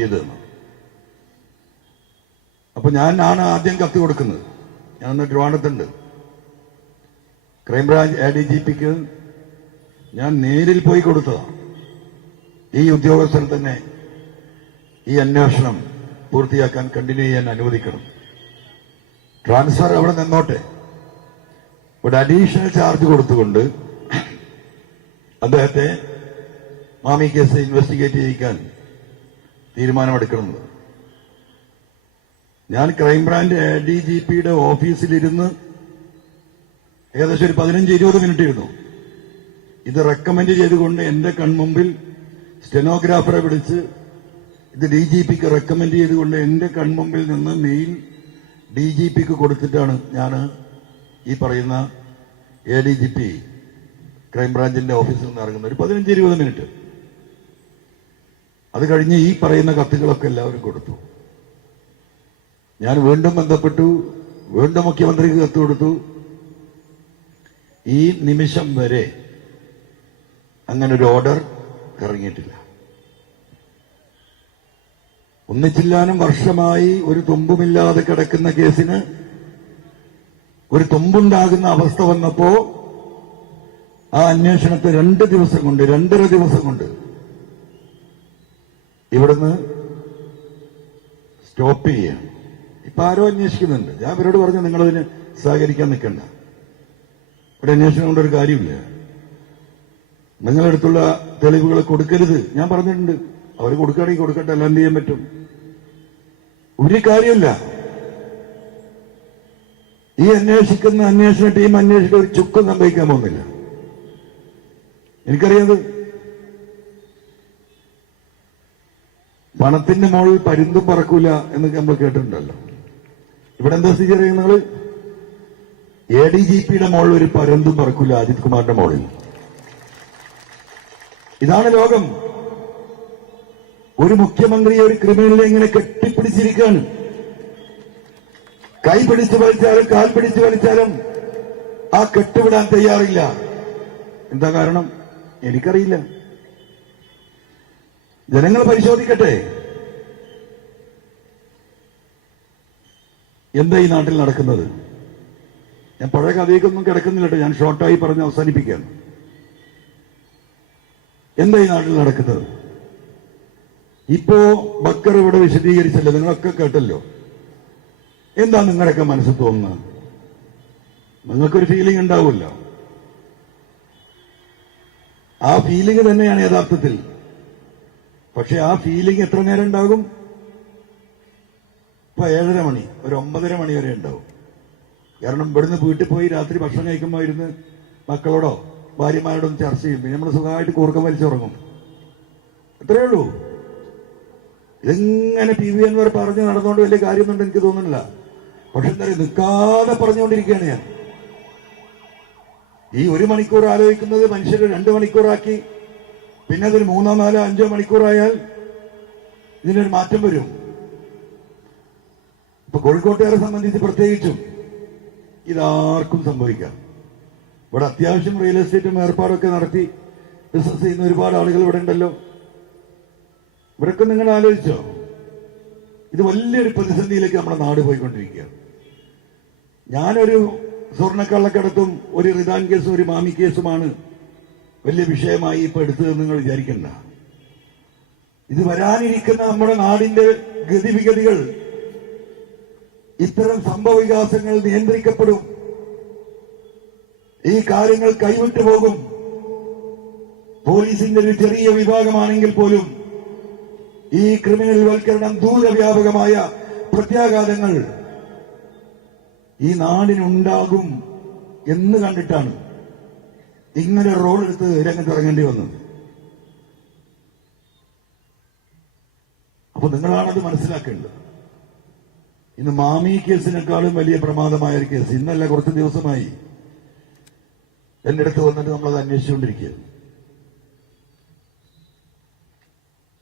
പറ്റിയതെന്ന്. അപ്പൊ ഞാനാണ് ആദ്യം കത്ത് കൊടുക്കുന്നത്. ഞാൻ ട്രിവാൻഡ്രത്തുണ്ട്. ക്രൈംബ്രാഞ്ച് ADGPക്ക് ഞാൻ നേരിൽ പോയി കൊടുത്തതാണ്. ഈ ഉദ്യോഗസ്ഥർ തന്നെ ഈ അന്വേഷണം പൂർത്തിയാക്കാൻ കണ്ടിന്യൂ ചെയ്യാൻ അനുവദിക്കണം. ട്രാൻസ്ഫർ അവിടെ നിന്നോട്ടെ. ഒരു അഡീഷണൽ ചാർജ് കൊടുത്തുകൊണ്ട് അദ്ദേഹത്തെ മാമി കേസ് ഇൻവെസ്റ്റിഗേറ്റ് ചെയ്യിക്കാൻ തീരുമാനമെടുക്കണമെന്ന്. ഞാൻ ക്രൈംബ്രാഞ്ച് ADGPയുടെ ഓഫീസിലിരുന്ന് ഏകദേശം ഒരു 15-20 മിനിറ്റ് ഇരുന്നു. ഇത് റെക്കമെൻഡ് ചെയ്തുകൊണ്ട് എന്റെ കൺമുമ്പിൽ സ്റ്റെനോഗ്രാഫറെ വിളിച്ച് ഇത് DGPക്ക് റെക്കമെൻഡ് ചെയ്തുകൊണ്ട് എന്റെ കൺമുമ്പിൽ നിന്ന് മെയിൽ DGPക്ക് കൊടുത്തിട്ടാണ് ഞാൻ ഈ പറയുന്ന ADGP ക്രൈംബ്രാഞ്ചിന്റെ ഓഫീസിൽ നിന്ന് ഇറങ്ങുന്നത്. ഒരു 15-20 മിനിറ്റ്. അത് കഴിഞ്ഞ് ഈ പറയുന്ന കത്തുകളൊക്കെ എല്ലാവരും കൊടുത്തു. ഞാൻ വീണ്ടും ബന്ധപ്പെട്ടു, വീണ്ടും മുഖ്യമന്ത്രിക്ക് കത്ത് കൊടുത്തു. ഈ നിമിഷം വരെ അങ്ങനൊരു ഓർഡർ ഇറങ്ങിയിട്ടില്ല. ഒന്നിച്ചില്ലാനും വർഷമായി ഒരു തുമ്പുമില്ലാതെ കിടക്കുന്ന കേസിന് ഒരു തുമ്പുണ്ടാകുന്ന അവസ്ഥ വന്നപ്പോ ആ അന്വേഷണത്തെ 2 ദിവസം കൊണ്ട് 2.5 ദിവസം കൊണ്ട് ഇവിടുന്ന് സ്റ്റോപ്പ് ചെയ്യുകയാണ്. ഇപ്പൊ ആരോ അന്വേഷിക്കുന്നുണ്ട്. ഞാൻ ഇവരോട് പറഞ്ഞു, നിങ്ങളതിന് സഹകരിക്കാൻ നിൽക്കണ്ട. ഇവിടെ അന്വേഷണം കൊണ്ടൊരു കാര്യമില്ല. നിങ്ങളടുത്തുള്ള തെളിവുകൾ കൊടുക്കരുത് ഞാൻ പറഞ്ഞിട്ടുണ്ട്. അവർ കൊടുക്കുകയാണെങ്കിൽ കൊടുക്കട്ടെ, അല്ല എന്ത് ചെയ്യാൻ പറ്റും? ഒരു കാര്യമില്ല. ഈ അന്വേഷണ ടീം അന്വേഷിച്ച ഒരു ചുക്കും സംഭവിക്കാൻ പോകുന്നില്ല. എനിക്കറിയാത്. പണത്തിന്റെ മുകളിൽ പരുന്തും പറക്കൂല എന്ന് നമ്മൾ കേട്ടിട്ടുണ്ടല്ലോ. ഇവിടെ എന്താ സ്ഥിതി അറിയുന്നത്? ADGPയുടെ മുകളിൽ ഒരു പരുന്തും പറക്കൂല അജിത് കുമാറിന്റെ മുകളിൽ. ഇതാണ് ലോകം. ഒരു മുഖ്യമന്ത്രിയെ ഒരു ക്രിമിനലിനെ ഇങ്ങനെ കെട്ടിപ്പിടിച്ചിരിക്കുകയാണ്. കൈ പിടിച്ചു വലിച്ചാലും കാൽ പിടിച്ചു വലിച്ചാലും ആ കെട്ടുവിടാൻ തയ്യാറില്ല. എന്താ കാരണം? എനിക്കറിയില്ല. ജനങ്ങൾ പരിശോധിക്കട്ടെ. എന്താ ഈ നാട്ടിൽ നടക്കുന്നത്? ഞാൻ പഴയ കഥയ്ക്കൊന്നും കിടക്കുന്നില്ല. ഞാൻ ഷോർട്ടായി പറഞ്ഞ് അവസാനിപ്പിക്കുകയാണ്. എന്താ ഈ നാട്ടിൽ നടക്കുന്നത്? ഇപ്പോ ബക്കർ ഇവിടെ വിശദീകരിച്ചല്ലോ, നിങ്ങളൊക്കെ കേട്ടല്ലോ. എന്താ നിങ്ങളുടെയൊക്കെ മനസ്സിൽ തോന്നുന്നത്? നിങ്ങൾക്കൊരു ഫീലിംഗ് ഉണ്ടാവുമല്ലോ. ആ ഫീലിംഗ് തന്നെയാണ് യഥാർത്ഥത്തിൽ. പക്ഷെ ആ ഫീലിംഗ് എത്ര നേരം ഉണ്ടാകും? ഇപ്പൊ 7:30 മണി, ഒരു 9:30 മണി വരെ ഉണ്ടാവും. കാരണം ഇവിടുന്ന് വീട്ടിൽ പോയി രാത്രി ഭക്ഷണം കഴിക്കുമ്പോൾ ഇരുന്ന് മക്കളോടോ ഭാര്യമാരോടോ ഒന്ന് ചർച്ച ചെയ്യും. പിന്നെ നമ്മൾ സുഖമായിട്ട് കൂർക്കം വലിച്ചുറങ്ങും. എത്രയേ ഉള്ളൂ. ഇതെങ്ങനെ PV Anwar പറഞ്ഞ് നടന്നുകൊണ്ട് വലിയ കാര്യമൊന്നും എനിക്ക് തോന്നുന്നില്ല. പക്ഷെ എന്താ പറയുക, നിൽക്കാതെ പറഞ്ഞുകൊണ്ടിരിക്കുകയാണ് ഞാൻ. ഈ 1 മണിക്കൂർ ആലോചിക്കുന്നത് മനുഷ്യർ 2 മണിക്കൂറാക്കി. പിന്നെ അതൊരു 3, 4, 5 മണിക്കൂറായാൽ ഇതിനൊരു മാറ്റം വരും. ഇപ്പൊ കോഴിക്കോട്ടുകാരെ സംബന്ധിച്ച് പ്രത്യേകിച്ചും ഇതാർക്കും സംഭവിക്കാം. ഇവിടെ അത്യാവശ്യം റിയൽ എസ്റ്റേറ്റും ഏർപ്പാടൊക്കെ നടത്തി ബിസിനസ് ചെയ്യുന്ന ഒരുപാട് ആളുകൾ ഇവിടെ ഉണ്ടല്ലോ. ഇവരൊക്കെ നിങ്ങൾ ആലോചിച്ചോ? ഇത് വലിയൊരു പ്രതിസന്ധിയിലേക്ക് നമ്മുടെ നാട് പോയിക്കൊണ്ടിരിക്കുകയാണ്. ഞാനൊരു സ്വർണ്ണക്കള്ളക്കടത്തും ഒരു റിദാൻ കേസും ഒരു മാമി കേസുമാണ് വലിയ വിഷയമായി ഇപ്പൊ എടുത്തതെന്ന് നിങ്ങൾ വിചാരിക്കണ്ട. ഇത് വരാനിരിക്കുന്ന നമ്മുടെ നാടിന്റെ ഗതിവിഗതികൾ, ഇത്തരം സംഭവ വികാസങ്ങൾ നിയന്ത്രിക്കപ്പെടും. ഈ കാര്യങ്ങൾ കൈവിട്ടു പോകും. പോലീസിന്റെ ഒരു ചെറിയ വിഭാഗമാണെങ്കിൽ പോലും ഈ ക്രിമിനൽ വൽക്കരണം ദൂരവ്യാപകമായ പ്രത്യാഘാതങ്ങൾ ഈ നാടിനുണ്ടാകും എന്ന് കണ്ടിട്ടാണ് ഇങ്ങനെ റോളെടുത്ത് രംഗത്തിറങ്ങേണ്ടി വന്നത്. അപ്പൊ നിങ്ങളാണത് മനസ്സിലാക്കേണ്ടത്. ഇന്ന് മാമി കേസിനേക്കാളും വലിയ പ്രമാദമായ ഒരു കേസ് ഇന്നല്ല, കുറച്ച് ദിവസമായി എന്റെ അടുത്ത് വന്നിട്ട് നമ്മളത് അന്വേഷിച്ചുകൊണ്ടിരിക്കുക.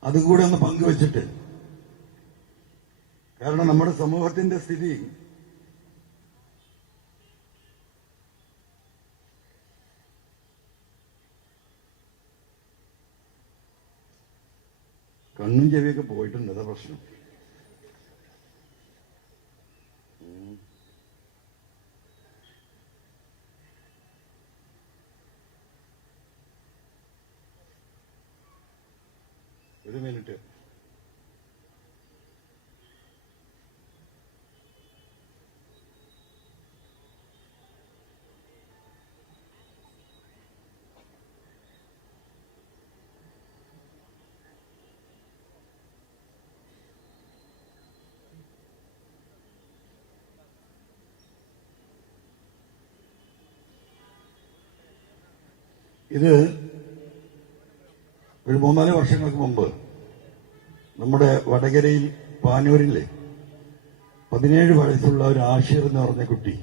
അതുകൂടെ ഒന്ന് പങ്കുവച്ചിട്ട്, കാരണം നമ്മുടെ സമൂഹത്തിന്റെ സ്ഥിതി കണ്ണും ചെവിയൊക്കെ പോയിട്ടുണ്ട്, അതാ പ്രശ്നം. ഒരു മിനിറ്റ്. ഇത് ഒരു 3-4 വർഷങ്ങൾക്ക് മുമ്പ് നമ്മുടെ വടകരയിൽ പാനൂരിലെ 17 വയസ്സുള്ള ഒരു ആഷിർ എന്ന് പറഞ്ഞ കുട്ടി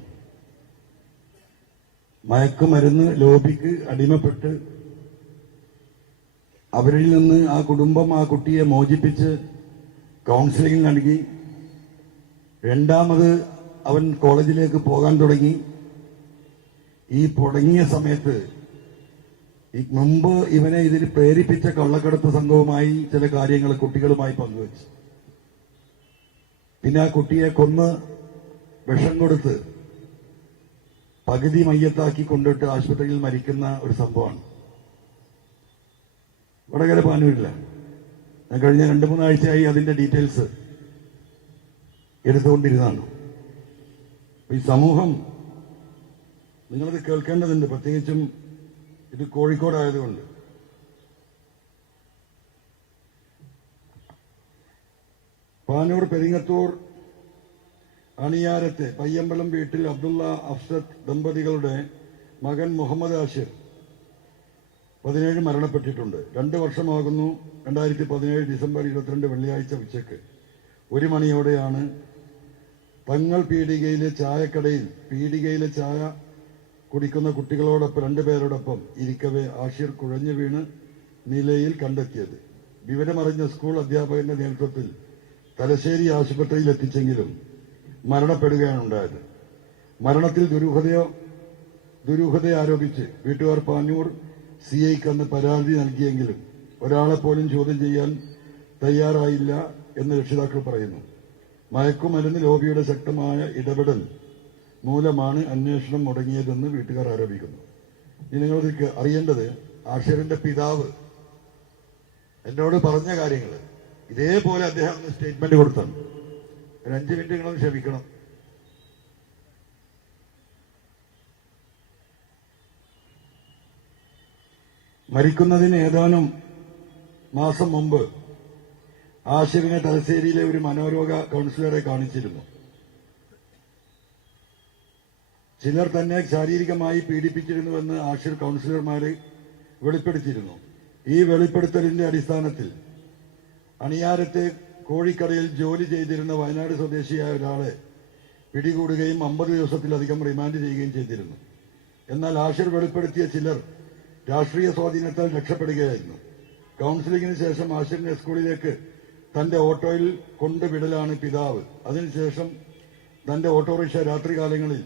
മയക്കുമരുന്ന് ലോബിക്ക് അടിമപ്പെട്ട് അവരിൽ നിന്ന് ആ കുടുംബം ആ കുട്ടിയെ മോചിപ്പിച്ച് കൗൺസിലിംഗ് നൽകി. രണ്ടാമത് അവൻ കോളേജിലേക്ക് പോകാൻ തുടങ്ങി. ഈ തുടങ്ങിയ സമയത്ത് മുമ്പ് ഇവനെ ഇതിൽ പ്രേരിപ്പിച്ച കള്ളക്കടത്ത് സംഘവുമായി ചില കാര്യങ്ങൾ കുട്ടികളുമായി പങ്കുവച്ചു. പിന്നെ ആ കുട്ടിയെ കൊന്ന് വിഷം കൊടുത്ത് പകുതി മയ്യത്താക്കി കൊണ്ടിട്ട് ആശുപത്രിയിൽ മരിക്കുന്ന ഒരു സംഭവമാണ് വടകര പാനൂരില്ല. ഞാൻ കഴിഞ്ഞ 2-3 ആഴ്ചയായി അതിന്റെ ഡീറ്റെയിൽസ് എടുത്തുകൊണ്ടിരുന്നതാണ്. ഈ സമൂഹം നിങ്ങളത് കേൾക്കേണ്ടതുണ്ട്, പ്രത്യേകിച്ചും ഇത് കോഴിക്കോടായതുകൊണ്ട്. പാനൂർ പെരിങ്ങത്തൂർ അണിയാരത്തെ പയ്യമ്പലം വീട്ടിൽ അബ്ദുള്ള അഫ്സത്ത് ദമ്പതികളുടെ മകൻ മുഹമ്മദ് ആഷിർ 17 മരണപ്പെട്ടിട്ടുണ്ട്. 2 വർഷമാകുന്നു. 2017 ഡിസംബർ 22 വെള്ളിയാഴ്ച ഉച്ചയ്ക്ക് 1 മണിയോടെയാണ് തങ്ങൾ പീടികയിലെ ചായ കുടിക്കുന്ന കുട്ടികളോടൊപ്പം 2 പേരോടൊപ്പം ഇരിക്കവെ ആഷിർ കുഴഞ്ഞു വീണ് നിലയിൽ കണ്ടെത്തിയത്. വിവരമറിഞ്ഞ സ്കൂൾ അധ്യാപകന്റെ നേതൃത്വത്തിൽ തലശ്ശേരി ആശുപത്രിയിൽ എത്തിച്ചെങ്കിലും മരണപ്പെടുകയാണ് ഉണ്ടായത്. മരണത്തിൽ ദുരൂഹത ആരോപിച്ച് വീട്ടുകാർ പാനൂർ CIക്ക് അന്ന് പരാതി നൽകിയെങ്കിലും ഒരാളെ പോലും ചോദ്യം ചെയ്യാൻ തയ്യാറായില്ല എന്ന് രക്ഷിതാക്കൾ പറയുന്നു. മയക്കുമരുന്ന് ലോബിയുടെ ശക്തമായ ഇടപെടൽ മൂലമാണ് അന്വേഷണം മുടങ്ങിയതെന്ന് വീട്ടുകാർ ആരോപിക്കുന്നു. ഇനി നിങ്ങൾക്ക് അറിയേണ്ടത്, ആഷിറിന്റെ പിതാവ് എന്നോട് പറഞ്ഞ കാര്യങ്ങൾ ഇതേപോലെ അദ്ദേഹം സ്റ്റേറ്റ്മെന്റ് കൊടുത്താണ്. ഒരു 5 മിനിറ്റ് നിങ്ങളൊന്ന് ക്ഷമിക്കണം. മരിക്കുന്നതിന് ഏതാനും മാസം മുമ്പ് ആഷിറിനെ തലശ്ശേരിയിലെ ഒരു മനോരോഗ കൗൺസിലറെ കാണിച്ചിരുന്നു. ചിലർ തന്നെ ശാരീരികമായി പീഡിപ്പിച്ചിരുന്നുവെന്ന് ആഷിർ കൗൺസിലർമാരെ വെളിപ്പെടുത്തിയിരുന്നു. ഈ വെളിപ്പെടുത്തലിന്റെ അടിസ്ഥാനത്തിൽ അണിയാരത്തെ കോഴിക്കടയിൽ ജോലി ചെയ്തിരുന്ന വയനാട് സ്വദേശിയായ ഒരാളെ പിടികൂടുകയും 50 ദിവസത്തിലധികം റിമാൻഡ് ചെയ്യുകയും ചെയ്തിരുന്നു. എന്നാൽ ആഷിർ വെളിപ്പെടുത്തിയ ചിലർ രാഷ്ട്രീയ സ്വാധീനത്താൽ രക്ഷപ്പെടുകയായിരുന്നു. കൗൺസിലിംഗിന് ശേഷം ആഷിറിനെ സ്കൂളിലേക്ക് തന്റെ ഓട്ടോയിൽ കൊണ്ടുവിടലാണ് പിതാവ്. അതിനുശേഷം തന്റെ ഓട്ടോറിക്ഷ രാത്രികാലങ്ങളിൽ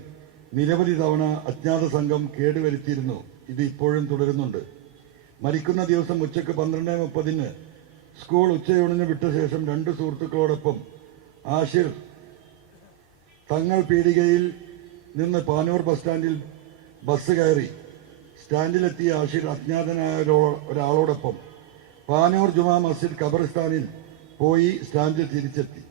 നിരവധി തവണ അജ്ഞാത സംഘം കേടുവരുത്തിയിരുന്നു. ഇത് ഇപ്പോഴും തുടരുന്നുണ്ട്. മരിക്കുന്ന ദിവസം ഉച്ചയ്ക്ക് 12:30 സ്കൂൾ ഉച്ചയൂണിന് വിട്ട ശേഷം 2 സുഹൃത്തുക്കളോടൊപ്പം ആഷിർ തങ്ങൾ പീടികയിൽ നിന്ന് പാനൂർ ബസ് സ്റ്റാൻഡിൽ ബസ് കയറി. സ്റ്റാൻഡിലെത്തിയ ആഷിർ അജ്ഞാതനായ ഒരാളോടൊപ്പം പാനൂർ ജുമാ മസ്ജിദ് ഖബറിസ്ഥാനിൽ പോയി സ്റ്റാൻഡിൽ തിരിച്ചെത്തി.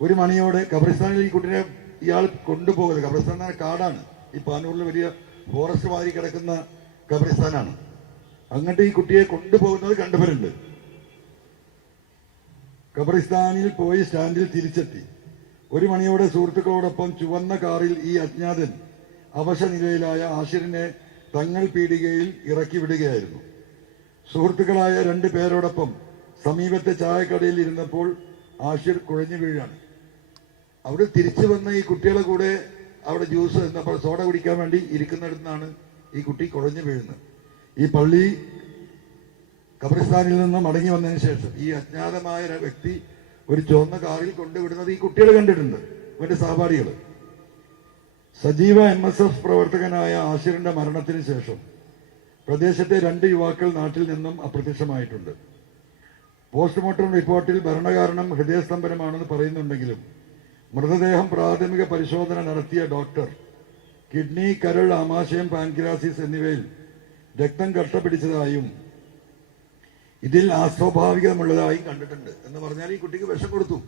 1 മണിയോടെ ഖബറിസ്ഥാനിൽ ഈ കുട്ടിനെ ഇയാൾ കൊണ്ടുപോകുന്നത്, ഖബറിസ്ഥാൻ കാടാണ്, ഈ പാനൂരിൽ വലിയ ഫോറസ്റ്റ് മാതിരി കിടക്കുന്ന ഖബറിസ്ഥാനാണ്. അങ്ങോട്ട് ഈ കുട്ടിയെ കൊണ്ടുപോകുന്നത് കണ്ടവരുണ്ട്. ഖബറിസ്ഥാനിൽ പോയി സ്റ്റാൻഡിൽ തിരിച്ചെത്തി. 1 മണിയോടെ സുഹൃത്തുക്കളോടൊപ്പം ചുവന്ന കാറിൽ ഈ അജ്ഞാതൻ അവശനിലയിലായ ആഷിറിനെ തങ്ങൾ പീടികയിൽ ഇറക്കി വിടുകയായിരുന്നു. സുഹൃത്തുക്കളായ 2 പേരോടൊപ്പം സമീപത്തെ ചായക്കടയിൽ ഇരുന്നപ്പോൾ ആഷിർ കുഴഞ്ഞു വീഴാണ്. അവിടെ തിരിച്ചു വന്ന ഈ കുട്ടികളെ കൂടെ അവിടെ ജ്യൂസ് എന്നപ്പോൾ സോഡ കുടിക്കാൻ വേണ്ടി ഇരിക്കുന്നിടത്തുനിന്നാണ് ഈ കുട്ടി കുഴഞ്ഞു വീഴുന്നത്. ഈ പള്ളി ഖബറിസ്ഥാനിൽ നിന്ന് മടങ്ങി വന്നതിന് ശേഷം ഈ അജ്ഞാതമായ വ്യക്തി ഒരു ചുവന്ന കാറിൽ കൊണ്ടുവിടുന്നത് ഈ കുട്ടികൾ കണ്ടിട്ടുണ്ട്, ഇവന്റെ സഹപാഠികൾ. സജീവ MSF പ്രവർത്തകനായ ആഷിറിന്റെ മരണത്തിന് ശേഷം പ്രദേശത്തെ 2 യുവാക്കൾ നാട്ടിൽ നിന്നും അപ്രത്യക്ഷമായിട്ടുണ്ട്. പോസ്റ്റ്മോർട്ടം റിപ്പോർട്ടിൽ മരണകാരണം ഹൃദയസ്തംഭനമാണെന്ന് പറയുന്നുണ്ടെങ്കിലും മൃതദേഹം പ്രാഥമിക പരിശോധന നടത്തിയ ഡോക്ടർ കിഡ്നി, കരൾ, ആമാശയം, പാൻക്രിയാസിസ് എന്നിവയിൽ രക്തം കട്ട പിടിച്ചതായും ഇതിൽ അസ്വാഭാവികമുള്ളതായും കണ്ടിട്ടുണ്ട് എന്ന് പറഞ്ഞാൽ ഈ കുട്ടിക്ക് വിഷം കൊടുത്തു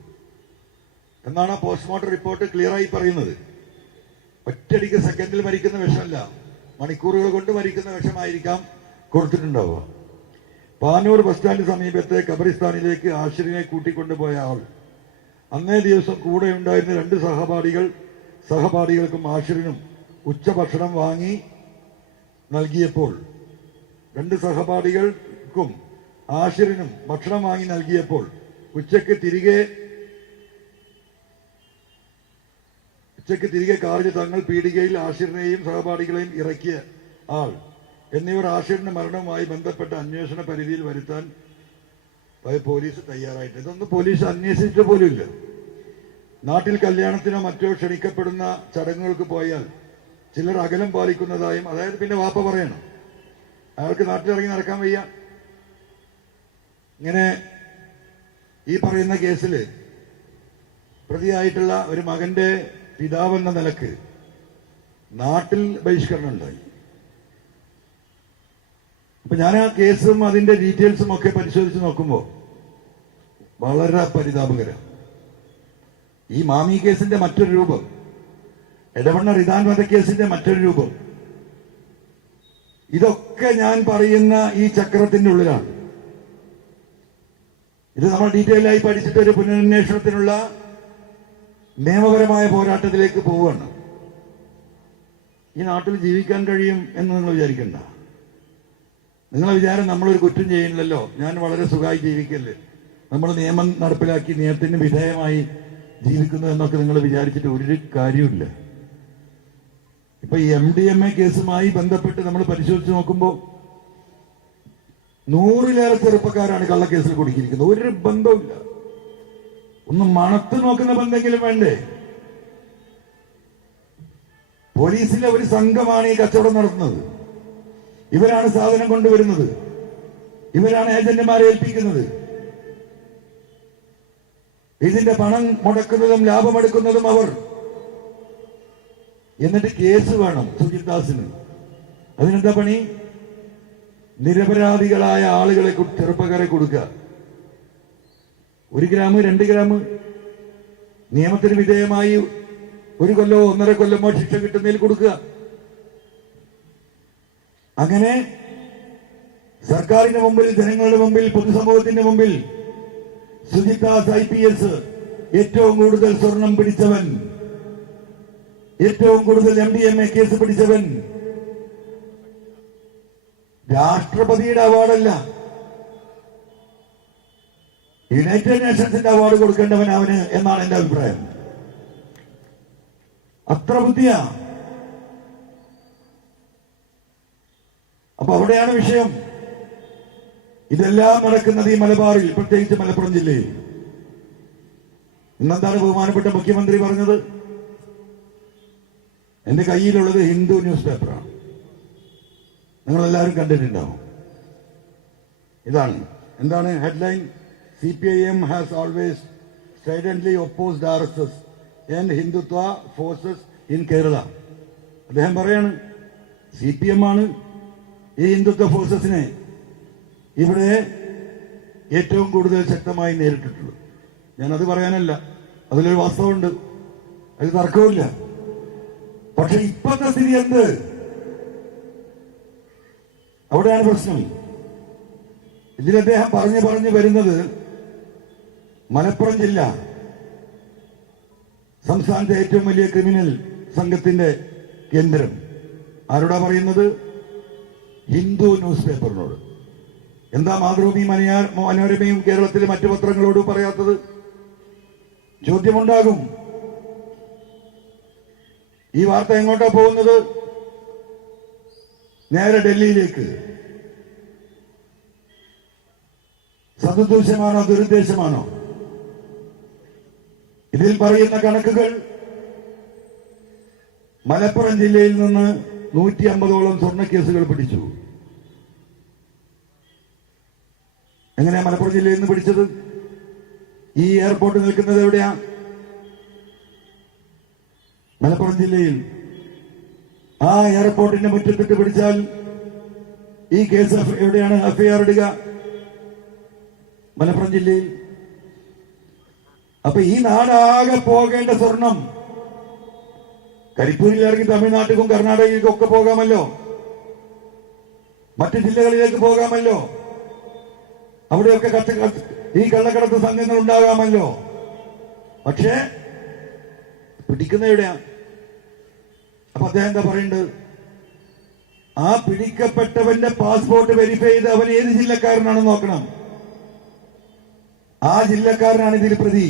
എന്നാണ് പോസ്റ്റ്മോർട്ടം റിപ്പോർട്ട് ക്ലിയറായി പറയുന്നത്. ഒറ്റയടിക്ക് സെക്കൻഡിൽ മരിക്കുന്ന വിഷമല്ല, മണിക്കൂറുകൾ കൊണ്ട് മരിക്കുന്ന വിഷമായിരിക്കാം കൊടുത്തിട്ടുണ്ടാവുക. പാനൂർ ബസ് സ്റ്റാൻഡ് സമീപത്തെ ഖബറിസ്ഥാനിലേക്ക് ആഷിറിനെ കൂട്ടിക്കൊണ്ടുപോയ ആൾ അന്നേ ദിവസം കൂടെ ഉണ്ടായിരുന്ന രണ്ട് സഹപാഠികൾക്കും ആഷിറിനും ഉച്ചഭക്ഷണം വാങ്ങി നൽകിയപ്പോൾ ആഷിറിനും ഭക്ഷണം വാങ്ങി നൽകിയപ്പോൾ ഉച്ചയ്ക്ക് തിരികെ കാറിൽ തങ്ങൾ പീടികയിൽ ആഷിറിനെയും സഹപാഠികളെയും ഇറക്കിയ ആൾ എന്നിവർ ആഷിറിന്റെ മരണവുമായി ബന്ധപ്പെട്ട അന്വേഷണ പരിധിയിൽ വരുത്താൻ പോലീസ് തയ്യാറായിട്ട്. ഇതൊന്നും പോലീസ് അന്വേഷിച്ച പോലുമില്ല. നാട്ടിൽ കല്യാണത്തിനോ മറ്റോ ക്ഷണിക്കപ്പെടുന്ന ചടങ്ങുകൾക്ക് പോയാൽ ചിലർ അകലം പാലിക്കുന്നതായും, അതായത് പിന്നെ വാപ്പ പറയണം, അയാൾക്ക് നാട്ടിലിറങ്ങി നടക്കാൻ വയ്യ. ഇങ്ങനെ ഈ പറയുന്ന കേസിൽ പ്രതിയായിട്ടുള്ള ഒരു മകന്റെ പിതാവെന്ന നിലക്ക് നാട്ടിൽ ബഹിഷ്കരണം ഉണ്ടായി. അപ്പൊ ഞാൻ ആ കേസും അതിന്റെ ഡീറ്റെയിൽസും ഒക്കെ പരിശോധിച്ച് നോക്കുമ്പോൾ വളരെ പരിതാപകരം. ഈ മാമി കേസിന്റെ മറ്റൊരു രൂപം, എടവണ്ണ റിദാൻ വധക്കേസിന്റെ മറ്റൊരു രൂപം, ഇതൊക്കെ ഞാൻ പറയുന്ന ഈ ചക്രത്തിന്റെ ഉള്ളിലാണ്. ഇത് നമ്മൾ ഡീറ്റെയിൽ ആയി പഠിച്ചിട്ട് ഒരു പുനരന്വേഷണത്തിനുള്ള നിയമപരമായ പോരാട്ടത്തിലേക്ക് പോവുകയാണ്. ഈ നാട്ടിൽ ജീവിക്കാൻ കഴിയും എന്ന് നിങ്ങൾ വിചാരിക്കണ്ട. നിങ്ങളെ വിചാരം നമ്മളൊരു കുറ്റം ചെയ്യുന്നില്ലല്ലോ, ഞാൻ വളരെ സുഖമായി ജീവിക്കല്ലേ, നമ്മൾ നിയമം നടപ്പിലാക്കി നിയമത്തിന് വിധേയമായി ജീവിക്കുന്നു എന്നൊക്കെ നിങ്ങൾ വിചാരിച്ചിട്ട് ഒരു കാര്യമില്ല. ഇപ്പൊ ഈ MDMA കേസുമായി ബന്ധപ്പെട്ട് നമ്മൾ പരിശോധിച്ച് നോക്കുമ്പോൾ 100-ലേറെ ചെറുപ്പക്കാരാണ് കള്ളക്കേസിൽ കുടുക്കിയിരിക്കുന്നത്. ഒരു ബന്ധവുമില്ല. ഒന്ന് മണത്ത് നോക്കുന്ന ബന്ധമെങ്കിലും വേണ്ടേ? പോലീസിലെ ഒരു സംഘമാണ് ഈ കച്ചവടം നടത്തുന്നത്. ഇവരാണ് സാധനം കൊണ്ടുവരുന്നത്, ഇവരാണ് ഏജന്റുമാരെ ഏൽപ്പിക്കുന്നത്, ഇതിന്റെ പണം മുടക്കുന്നതും ലാഭമെടുക്കുന്നതും അവർ. എന്നിട്ട് കേസ് വേണം സുജിത് ദാസിന്. അതിനെന്താ പണി? നിരപരാധികളായ ആളുകളെ, ചെറുപ്പക്കാരെ കൊടുക്കുക. 1 ഗ്രാം 2 ഗ്രാം നിയമത്തിന് വിധേയമായി 1 കൊല്ലമോ 1.5 കൊല്ലമോ ശിക്ഷ കിട്ടുന്നതിൽ കൊടുക്കുക. അങ്ങനെ സർക്കാരിന്റെ മുമ്പിൽ, ജനങ്ങളുടെ മുമ്പിൽ, പൊതുസമൂഹത്തിന്റെ മുമ്പിൽ സുജിത് ദാസ് IPS ഏറ്റവും കൂടുതൽ സ്വർണം പിടിച്ചവൻ, ഏറ്റവും കൂടുതൽ MDMA കേസ് പിടിച്ചവൻ, രാഷ്ട്രപതിയുടെ അവാർഡല്ല, യുണൈറ്റഡ് നേഷൻസിന്റെ അവാർഡ് കൊടുക്കേണ്ടവൻ അവന് എന്നാണ് എന്റെ അഭിപ്രായം. അത്ര ബുദ്ധിയാ. അപ്പൊ അവിടെയാണ് വിഷയം. ഇതെല്ലാം നടക്കുന്നത് ഈ മലബാറിൽ, പ്രത്യേകിച്ച് മലപ്പുറം ജില്ലയിൽ. ഇന്നെന്താണ് ബഹുമാനപ്പെട്ട മുഖ്യമന്ത്രി പറഞ്ഞത്? എന്റെ കയ്യിലുള്ളത് ഹിന്ദു ന്യൂസ് പേപ്പറാണ്, നിങ്ങളെല്ലാവരും കണ്ടിട്ടുണ്ടാവും. ഇതാണ് എന്താണ് headline? CPIM has always stridently opposed RSS and Hindutva forces in Kerala. അദ്ദേഹം പറയാണ് CPM ആണ് ഈ ഹിന്ദുത്വ ഫോഴ്സസിനെ ഇവിടെ ഏറ്റവും കൂടുതൽ ശക്തമായി നേരിട്ടിട്ടുള്ളത്. ഞാനത് പറയാനല്ല, അതിലൊരു വാസ്തവമുണ്ട്, അതിൽ തർക്കവുമില്ല. പക്ഷെ ഇപ്പോഴത്തെ സ്ഥിതി എന്ത്? അവിടെയാണ് പ്രശ്നം. ഇതിൽ അദ്ദേഹം പറഞ്ഞു വരുന്നത് മലപ്പുറം ജില്ല സംസ്ഥാനത്തെ ഏറ്റവും വലിയ ക്രിമിനൽ സംഘത്തിന്റെ കേന്ദ്രം. ആരോടാ പറയുന്നത്? ഹിന്ദു ന്യൂസ് പേപ്പറിനോട്. എന്താ മാതൃഭൂമി, മനോരമയും കേരളത്തിലെ മറ്റു പത്രങ്ങളോട് പറയാത്തത്? ചോദ്യമുണ്ടാകും. ഈ വാർത്ത എങ്ങോട്ടാ പോകുന്നത്? നേരെ ഡൽഹിയിലേക്ക്. സതുദ്ദേശമാണോ ദുരുദ്ദേശമാണോ? ഇതിൽ പറയുന്ന കണക്കുകൾ മലപ്പുറം ജില്ലയിൽ നിന്ന് 150ഓളം സ്വർണ്ണക്കേസുകൾ പിടിച്ചു. എങ്ങനെയാ മലപ്പുറം ജില്ലയിൽ നിന്ന് പിടിച്ചത്? ഈ എയർപോർട്ട് നിൽക്കുന്നത് എവിടെയാ? മലപ്പുറം ജില്ലയിൽ. ആ എയർപോർട്ടിന്റെ മുറ്റത്തിട്ട് പിടിച്ചാൽ ഈ കേസ് എവിടെയാണ് എഫ്ഐആർ ഇടുക? മലപ്പുറം ജില്ലയിൽ. അപ്പൊ ഈ നാടാകെ പോകേണ്ട സ്വർണം കരിപ്പൂരിൽ ഇറങ്ങി തമിഴ്നാട്ടിലും കർണാടകയിലേക്കും ഒക്കെ പോകാമല്ലോ, മറ്റു ജില്ലകളിലേക്ക് പോകാമല്ലോ, അവിടെയൊക്കെ ഈ കള്ളക്കടത്ത് സംഘങ്ങൾ ഉണ്ടാകാമല്ലോ. പക്ഷേ പിടിക്കുന്ന എവിടെയാ? അപ്പൊ അദ്ദേഹം എന്താ പറയേണ്ടത്? ആ പിടിക്കപ്പെട്ടവന്റെ പാസ്പോർട്ട് വെരിഫൈ ചെയ്ത് അവൻ ഏത് ജില്ലക്കാരനാണെന്ന് നോക്കണം. ആ ജില്ലക്കാരനാണ് ഇതിൽ പ്രതി.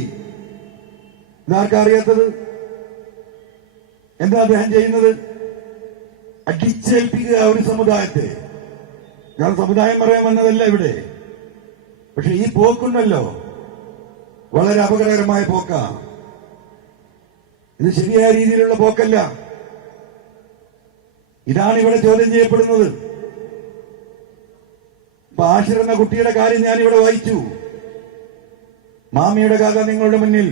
ഇതാർക്കാ അറിയാത്തത്? എന്താ അദ്ദേഹം ചെയ്യുന്നത്? അടിച്ചേൽപ്പിക്കുക ഒരു സമുദായത്തെ. ഞാൻ സമുദായം പറയാൻ വന്നതല്ല ഇവിടെ. പക്ഷെ ഈ പോക്കുണ്ടല്ലോ, വളരെ അപകടകരമായ പോക്കാ. ഇത് ശരിയായ രീതിയിലുള്ള പോക്കല്ല. ഇതാണ് ഇവിടെ ചോദ്യം ചെയ്യപ്പെടുന്നത്. ഇപ്പൊ ആഷിർ എന്ന കുട്ടിയുടെ കാര്യം ഞാൻ ഇവിടെ വായിച്ചു. മാമിയുടെ കഥ നിങ്ങളുടെ മുന്നിൽ.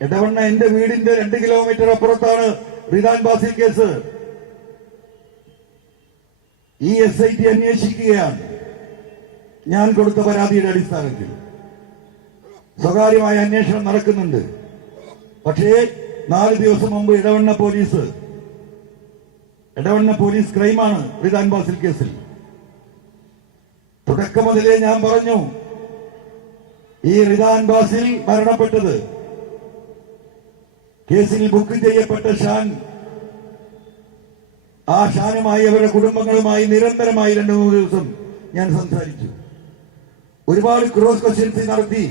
എടവണ്ണ എന്റെ വീടിന്റെ 2 കിലോമീറ്റർ അപ്പുറത്താണ് റിദാൻ ബാസിൽ കേസ്. ഈ SIT അന്വേഷിക്കുകയാണ് ഞാൻ കൊടുത്ത പരാതിയുടെ അടിസ്ഥാനത്തിൽ. സ്വകാര്യമായ അന്വേഷണം നടക്കുന്നുണ്ട്. പക്ഷേ 4 ദിവസം മുമ്പ് എടവണ്ണ പോലീസ് ക്രൈമാണ് റിദാൻ ബാസിൽ കേസിൽ. തുടക്കം മുതലേ ഞാൻ പറഞ്ഞു, ഈ റിദാൻ ബാസിൽ മരണപ്പെട്ടത് കേസിൽ ബുക്ക് ചെയ്യപ്പെട്ട ഷാൻ, ആ ഷാനുമായി അവരുടെ കുടുംബങ്ങളുമായി നിരന്തരമായി 2-3 ദിവസം ഞാൻ സംസാരിച്ചു. ഒരുപാട് ക്രോസ് ക്വസ്റ്റ്യൻസ് നടത്തി.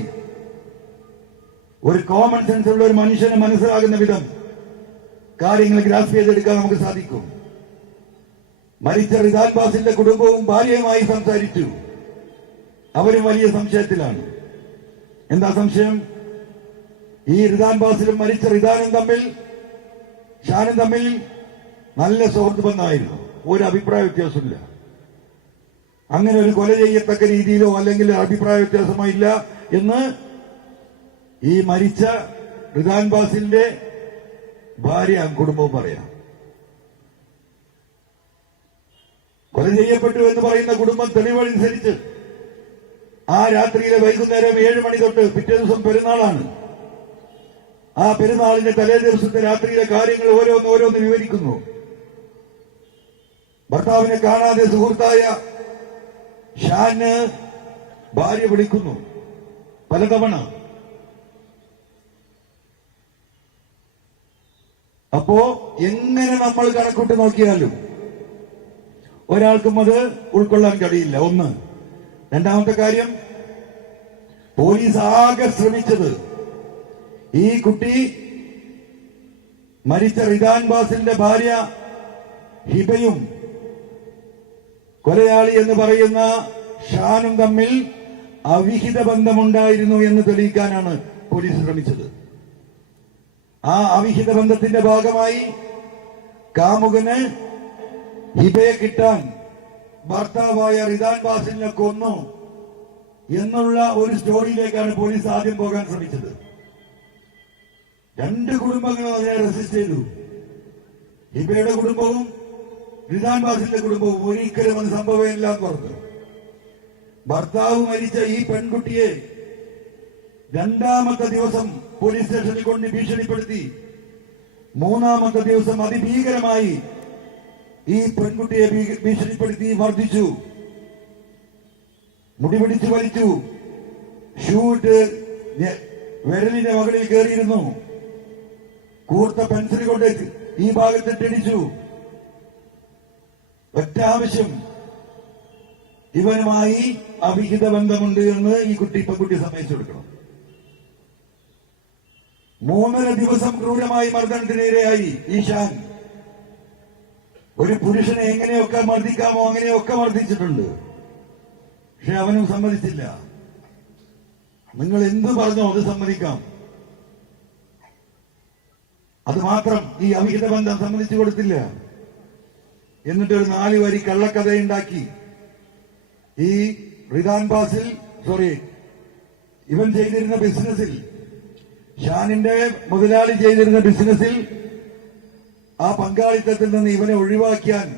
ഒരു കോമൺ സെൻസ് ഉള്ള ഒരു മനുഷ്യന് മനസ്സിലാകുന്ന വിധം കാര്യങ്ങൾ ഗ്രാസ്പ് ചെയ്തെടുക്കാൻ നമുക്ക് സാധിക്കും. മരിച്ച റിദാൻ ബാസിന്റെ കുടുംബവും ഭാര്യയുമായി സംസാരിച്ചു. അവരും വലിയ സംശയത്തിലാണ്. എന്താ സംശയം? ഈ റിദാൻ ബാസിലും മരിച്ച റിദാനും ഷാനും തമ്മിൽ നല്ല സുഹൃത്ത് ബന്ധമായിരുന്നു. ഒരു അഭിപ്രായ വ്യത്യാസമില്ല. അങ്ങനെ ഒരു കൊല ചെയ്യത്തക്ക രീതിയിലോ അല്ലെങ്കിൽ അഭിപ്രായ വ്യത്യാസമോ ഇല്ല എന്ന് ഈ മരിച്ച റിദാൻ ബാസിന്റെ ഭാര്യ കുടുംബവും പറയാം. കൊല ചെയ്യപ്പെട്ടു എന്ന് പറയുന്ന കുടുംബം തെളിവനുസരിച്ച് ആ രാത്രിയിലെ വൈകുന്നേരം 7 മണി തൊട്ട് പിറ്റേ ദിവസം പെരുന്നാളാണ്. ആ പെരുന്നാളിന്റെ തലേ ദിവസത്തെ രാത്രിയിലെ കാര്യങ്ങൾ ഓരോന്ന് വിവരിക്കുന്നു. ഭർത്താവിനെ കാണാതെ സുഹൃത്തായ ഷാന് ഭാര്യ വിളിക്കുന്നു പലതവണ. അപ്പോ എങ്ങനെ നമ്മൾ കണക്കൂട്ടി നോക്കിയാലും ഒരാൾക്കും അത് ഉൾക്കൊള്ളാൻ കഴിയില്ല. ഒന്ന്. രണ്ടാമത്തെ കാര്യം, പോലീസ് ആകെ ശ്രമിച്ചത് ഈ കുട്ടി മരിച്ച റിദാൻ ബാസിന്റെ ഭാര്യ ഹിബയും കൊലയാളി എന്ന് പറയുന്ന ഷാനും തമ്മിൽ അവിഹിത ബന്ധമുണ്ടായിരുന്നു എന്ന് തെളിയിക്കാനാണ് പോലീസ് ശ്രമിച്ചത്. ആ അവിഹിത ബന്ധത്തിന്റെ ഭാഗമായി കാമുകന് ഹിബയെ കിട്ടാൻ ഭർത്താവായ റിദാൻ ബാസിലിനെ കൊന്നു എന്നുള്ള ഒരു സ്റ്റോറിയിലേക്കാണ് പോലീസ് ആദ്യം പോകാൻ ശ്രമിച്ചത്. 2 കുടുംബങ്ങളും അതിനെ റെസിസ്റ്റ് ചെയ്തു. ഹിബയുടെ കുടുംബവും റിദാൻ ബാസിലിന്റെ കുടുംബവും ഒരിക്കലും അത് സംഭവമില്ല എന്ന് പറഞ്ഞു. ഭർത്താവ് മരിച്ച ഈ പെൺകുട്ടിയെ 2ാമത്തെ ദിവസം പോലീസ് സ്റ്റേഷനിൽ കൊണ്ട് ഭീഷണിപ്പെടുത്തി. 3ാമത്തെ ദിവസം അതിഭീകരമായി ഈ പെൺകുട്ടിയെ ഭീഷണിപ്പെടുത്തി മർദ്ദിച്ചു. മുടി പിടിച്ചു വലിച്ചു. ഷൂട്ട് വിരലിന്റെ മകളിൽ കയറിയിരുന്നു. കൂർത്ത പെൻസിൽ കൊണ്ട് ഈ ഭാഗത്തിട്ടിടിച്ചു. ഒറ്റ ആവശ്യം, ഇവനുമായി അവിഹിത ബന്ധമുണ്ട് എന്ന് ഈ പെൺകുട്ടി സമ്മതിച്ചു കൊടുക്കണം. 3.5 ദിവസം ക്രൂരമായി മർദ്ദനത്തിനിരയായി ഈ ഷാൻ. ഒരു പുരുഷനെ എങ്ങനെയൊക്കെ മർദ്ദിക്കാമോ അങ്ങനെയൊക്കെ മർദ്ദിച്ചിട്ടുണ്ട്. പക്ഷെ അവനും സമ്മതിച്ചില്ല. നിങ്ങൾ എന്ത് പറഞ്ഞോ അത് സമ്മതിക്കാം. അത് മാത്രം ഈ അവിഹിത ബന്ധം സമ്മതിച്ചു കൊടുത്തില്ല. എന്നിട്ടൊരു 4 വരി കള്ളക്കഥയുണ്ടാക്കി ഈ റിദാൻ ബാസിൽ ഇവൻ ചെയ്തിരുന്ന ബിസിനസ്സിൽ, ഷാനിന്റെ മുതലാളി ചെയ്തിരുന്ന ബിസിനസ്സിൽ ആ പങ്കാളിത്തത്തിൽ നിന്ന് ഇവനെ ഒഴിവാക്കിയാൻ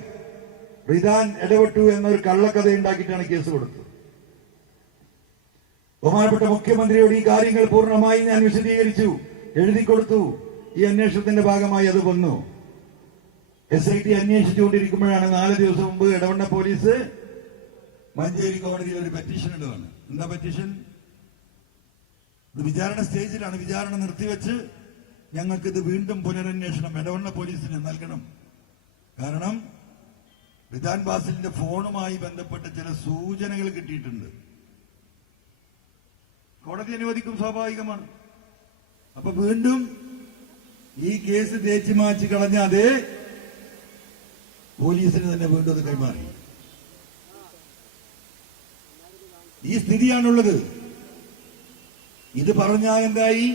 റിദാൻ ഇടപെട്ടു എന്നൊരു കള്ളക്കഥ ഉണ്ടാക്കിയിട്ടാണ് കേസ് കൊടുത്തത്. ബഹുമാനപ്പെട്ട മുഖ്യമന്ത്രിയോട് ഈ കാര്യങ്ങൾ പൂർണ്ണമായി ഞാൻ വിശദീകരിച്ചു, എഴുതി കൊടുത്തു. ഈ അന്വേഷണത്തിന്റെ ഭാഗമായി അത് വന്നു. SIT അന്വേഷിച്ചുകൊണ്ടിരിക്കുമ്പോഴാണ് 4 ദിവസം മുമ്പ് ഇടവണ്ണ പോലീസ് മഞ്ചേരി കോടതിയിൽ ഒരു പെറ്റീഷൻ ഇടുകയാണ്. എന്താ പെറ്റീഷൻ? ഇത് വിചാരണ സ്റ്റേജിലാണ്. വിചാരണ നിർത്തിവെച്ച് ഞങ്ങൾക്കിത് വീണ്ടും പുനരന്വേഷണം ഇടവണ്ണ പോലീസിന് നൽകണം. കാരണം റിദാൻ ബാസിലിന്റെ ഫോണുമായി ബന്ധപ്പെട്ട് ചില സൂചനകൾ കിട്ടിയിട്ടുണ്ട്. കോടതി അനുവദിക്കും, സ്വാഭാവികമാണ്. അപ്പൊ വീണ്ടും ഈ കേസ് തേച്ചു മാച്ച് കളഞ്ഞ അതേ പോലീസിന് തന്നെ വീണ്ടും അത് കൈമാറി. ഈ സ്ഥിതിയാണുള്ളത്. ഇത് പറഞ്ഞാൽ എന്തായി?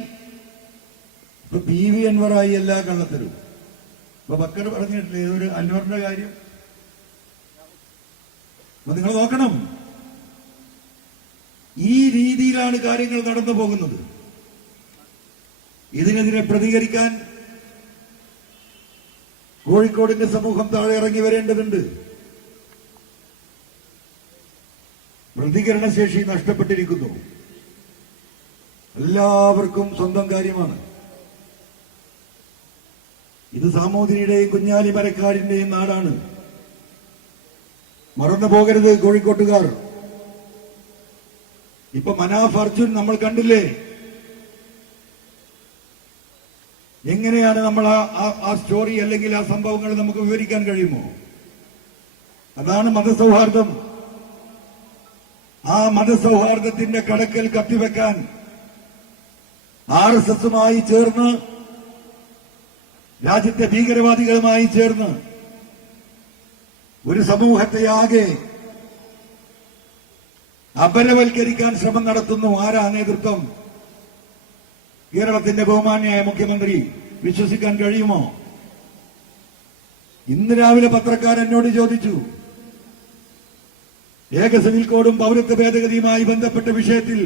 ഇപ്പൊ PV അൻവറായി എല്ലാ കള്ളത്തരും. ഇപ്പൊ ബക്കർ പറഞ്ഞിട്ടില്ലേ ഒരു അൻവറിന്റെ കാര്യം? അപ്പൊ നിങ്ങൾ നോക്കണം, ഈ രീതിയിലാണ് കാര്യങ്ങൾ നടന്നു പോകുന്നത്. ഇതിനെതിരെ പ്രതികരിക്കാൻ കോഴിക്കോടിന്റെ സമൂഹം താഴെ ഇറങ്ങി വരേണ്ടതുണ്ട്. പ്രതികരണശേഷി നഷ്ടപ്പെട്ടിരിക്കുന്നു. എല്ലാവർക്കും സ്വന്തം കാര്യമാണ്. ഇത് സാമൂതിരിയുടെയും കുഞ്ഞാലി മരക്കാടിന്റെയും നാടാണ്. മറന്നു പോകരുത് കോഴിക്കോട്ടുകാർ. ഇപ്പൊ മനാഫ് അർജുൻ നമ്മൾ കണ്ടില്ലേ? എങ്ങനെയാണ് നമ്മൾ ആ സ്റ്റോറി അല്ലെങ്കിൽ ആ സംഭവങ്ങൾ നമുക്ക് വിവരിക്കാൻ കഴിയുമോ? അതാണ് മതസൗഹാർദ്ദം. ആ മതസൗഹാർദ്ദത്തിന്റെ കടക്കൽ കത്തിവെക്കാൻ RSSുമായി ചേർന്ന്, രാജ്യത്തെ ഭീകരവാദികളുമായി ചേർന്ന് ഒരു സമൂഹത്തെയാകെ അപരവൽക്കരിക്കാൻ ശ്രമം നടത്തുന്നു. ആരാ നേതൃത്വം? കേരളത്തിന്റെ ബഹുമാന്യായ മുഖ്യമന്ത്രി. വിശ്വസിക്കാൻ കഴിയുമോ? ഇന്ന് രാവിലെ പത്രക്കാരൻ എന്നോട് ചോദിച്ചു, ഏക സിവിൽ കോഡും പൌരത്വ ഭേദഗതിയുമായി ബന്ധപ്പെട്ട വിഷയത്തിൽ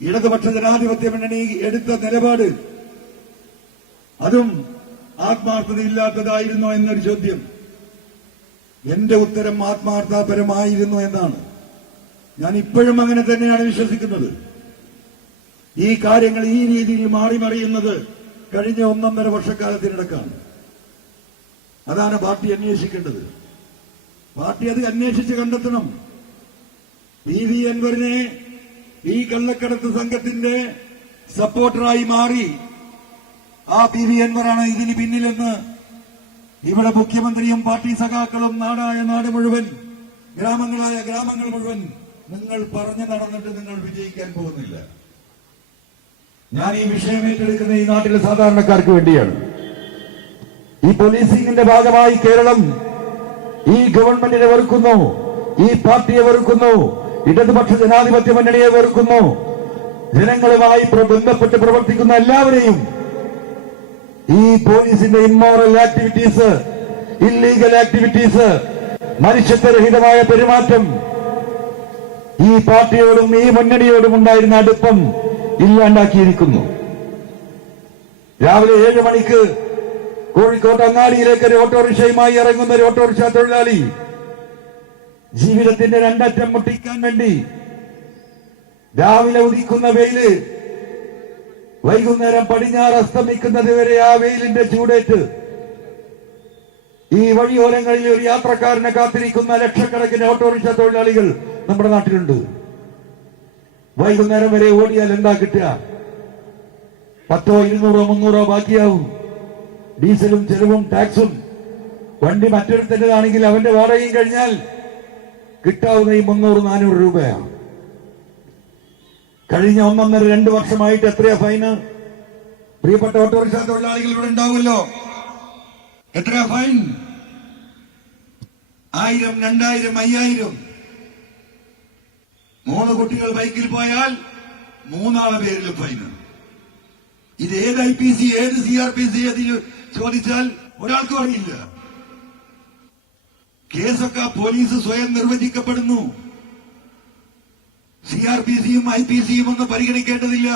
ഇടതുപക്ഷ ജനാധിപത്യ മുന്നണി എടുത്ത നിലപാട് അതും ആത്മാർത്ഥതയില്ലാത്തതായിരുന്നോ എന്നൊരു ചോദ്യം. എന്റെ ഉത്തരം ആത്മാർത്ഥപരമായിരുന്നു എന്നാണ്. ഞാൻ ഇപ്പോഴും അങ്ങനെ തന്നെയാണ് വിശ്വസിക്കുന്നത്. ഈ കാര്യങ്ങൾ ഈ രീതിയിൽ മാറിമറിയുന്നത് കഴിഞ്ഞ 1.5 വർഷക്കാലത്തിനിടക്കാണ്. അതാണ് പാർട്ടി അന്വേഷിക്കേണ്ടത്. പാർട്ടി അത് അന്വേഷിച്ച് കണ്ടെത്തണം. PV അൻവറിനെ ഈ കള്ളക്കടത്ത് സംഘത്തിന്റെ സപ്പോർട്ടറായി മാറി ആ PV അൻവറാണ് ഇതിന് പിന്നിലെന്ന് ഇവിടെ മുഖ്യമന്ത്രിയും പാർട്ടി സഖാക്കളും നാടായ നാട് മുഴുവൻ, ഗ്രാമങ്ങളായ ഗ്രാമങ്ങൾ മുഴുവൻ നിങ്ങൾ പറഞ്ഞു നടന്നിട്ട് നിങ്ങൾ വിജയിക്കാൻ പോകുന്നില്ല. ഞാൻ ഈ വിഷയം ഏറ്റെടുക്കുന്ന ഈ നാട്ടിലെ സാധാരണക്കാർക്ക് വേണ്ടിയാണ്. ഈ പോലീസിംഗിന്റെ ഭാഗമായി കേരളം ഈ ഗവൺമെന്റിനെ വെറുക്കുന്നു, ഈ പാർട്ടിയെ വെറുക്കുന്നു, ഇടതുപക്ഷ ജനാധിപത്യ മുന്നണിയെ വെറുക്കുന്നു. ജനങ്ങളുമായി ബന്ധപ്പെട്ട് പ്രവർത്തിക്കുന്ന എല്ലാവരെയും ഈ പോലീസിന്റെ ഇമ്മോറൽ ആക്ടിവിറ്റീസ്, ഇല്ലീഗൽ ആക്ടിവിറ്റീസ്, മനുഷ്യത്വരഹിതമായ പെരുമാറ്റം, ഈ പാർട്ടിയോടും ഈ മുന്നണിയോടും ഉണ്ടായിരുന്ന അടുപ്പം ഇല്ലാണ്ടാക്കിയിരിക്കുന്നു. രാവിലെ 7 മണിക്ക് കോഴിക്കോട് അങ്ങാടിയിലേക്ക് ഒരു ഓട്ടോറിക്ഷയുമായി ഇറങ്ങുന്ന ഒരു ഓട്ടോറിക്ഷ തൊഴിലാളി ജീവിതത്തിന്റെ രണ്ടറ്റം മുട്ടിക്കാൻ വേണ്ടി രാവിലെ ഉദിക്കുന്ന വെയില് വൈകുന്നേരം പടിഞ്ഞാറ് അസ്തമിക്കുന്നത് വരെ ആ വെയിലിന്റെ ചൂടേറ്റ് ഈ വഴിയോരങ്ങളിൽ ഒരു യാത്രക്കാരനെ കാത്തിരിക്കുന്ന ലക്ഷക്കണക്കിന് ഓട്ടോറിക്ഷ തൊഴിലാളികൾ നമ്മുടെ നാട്ടിലുണ്ട്. വൈകുന്നേരം വരെ ഓടിയാൽ എന്താ കിട്ടുക? 10, 200, 300 ബാക്കിയാവും. ഡീസലും ചെലവും ടാക്സും. വണ്ടി മറ്റൊരുത്തൻ്റെതാണെങ്കിൽ അവന്റെ വാടകയും കഴിഞ്ഞാൽ കിട്ടാവുന്ന ഈ 300, 400 രൂപയാണ്. കഴിഞ്ഞ 1.5-2 വർഷമായിട്ട് എത്രയാ ഫൈന്? പ്രിയപ്പെട്ട ഓട്ടോറിക്ഷ തൊഴിലാളികൾ ഇവിടെ ഉണ്ടാവുമല്ലോ. എത്രയാ ഫൈൻ? 1000, 2000, 5000. 3 കുട്ടികൾ ബൈക്കിൽ പോയാൽ 3 ആളെ പേരിൽ ഫൈന്. ഇത് ഏത് IPC, ഏത് CRPC അതിന് ചോദിച്ചാൽ ഒരാൾക്കും അറിയില്ല. കേസൊക്കെ പോലീസ് സ്വയം നിർവചിക്കപ്പെടുന്നു. CRPC-യും IPC-യും ഒന്നും പരിഗണിക്കേണ്ടതില്ല.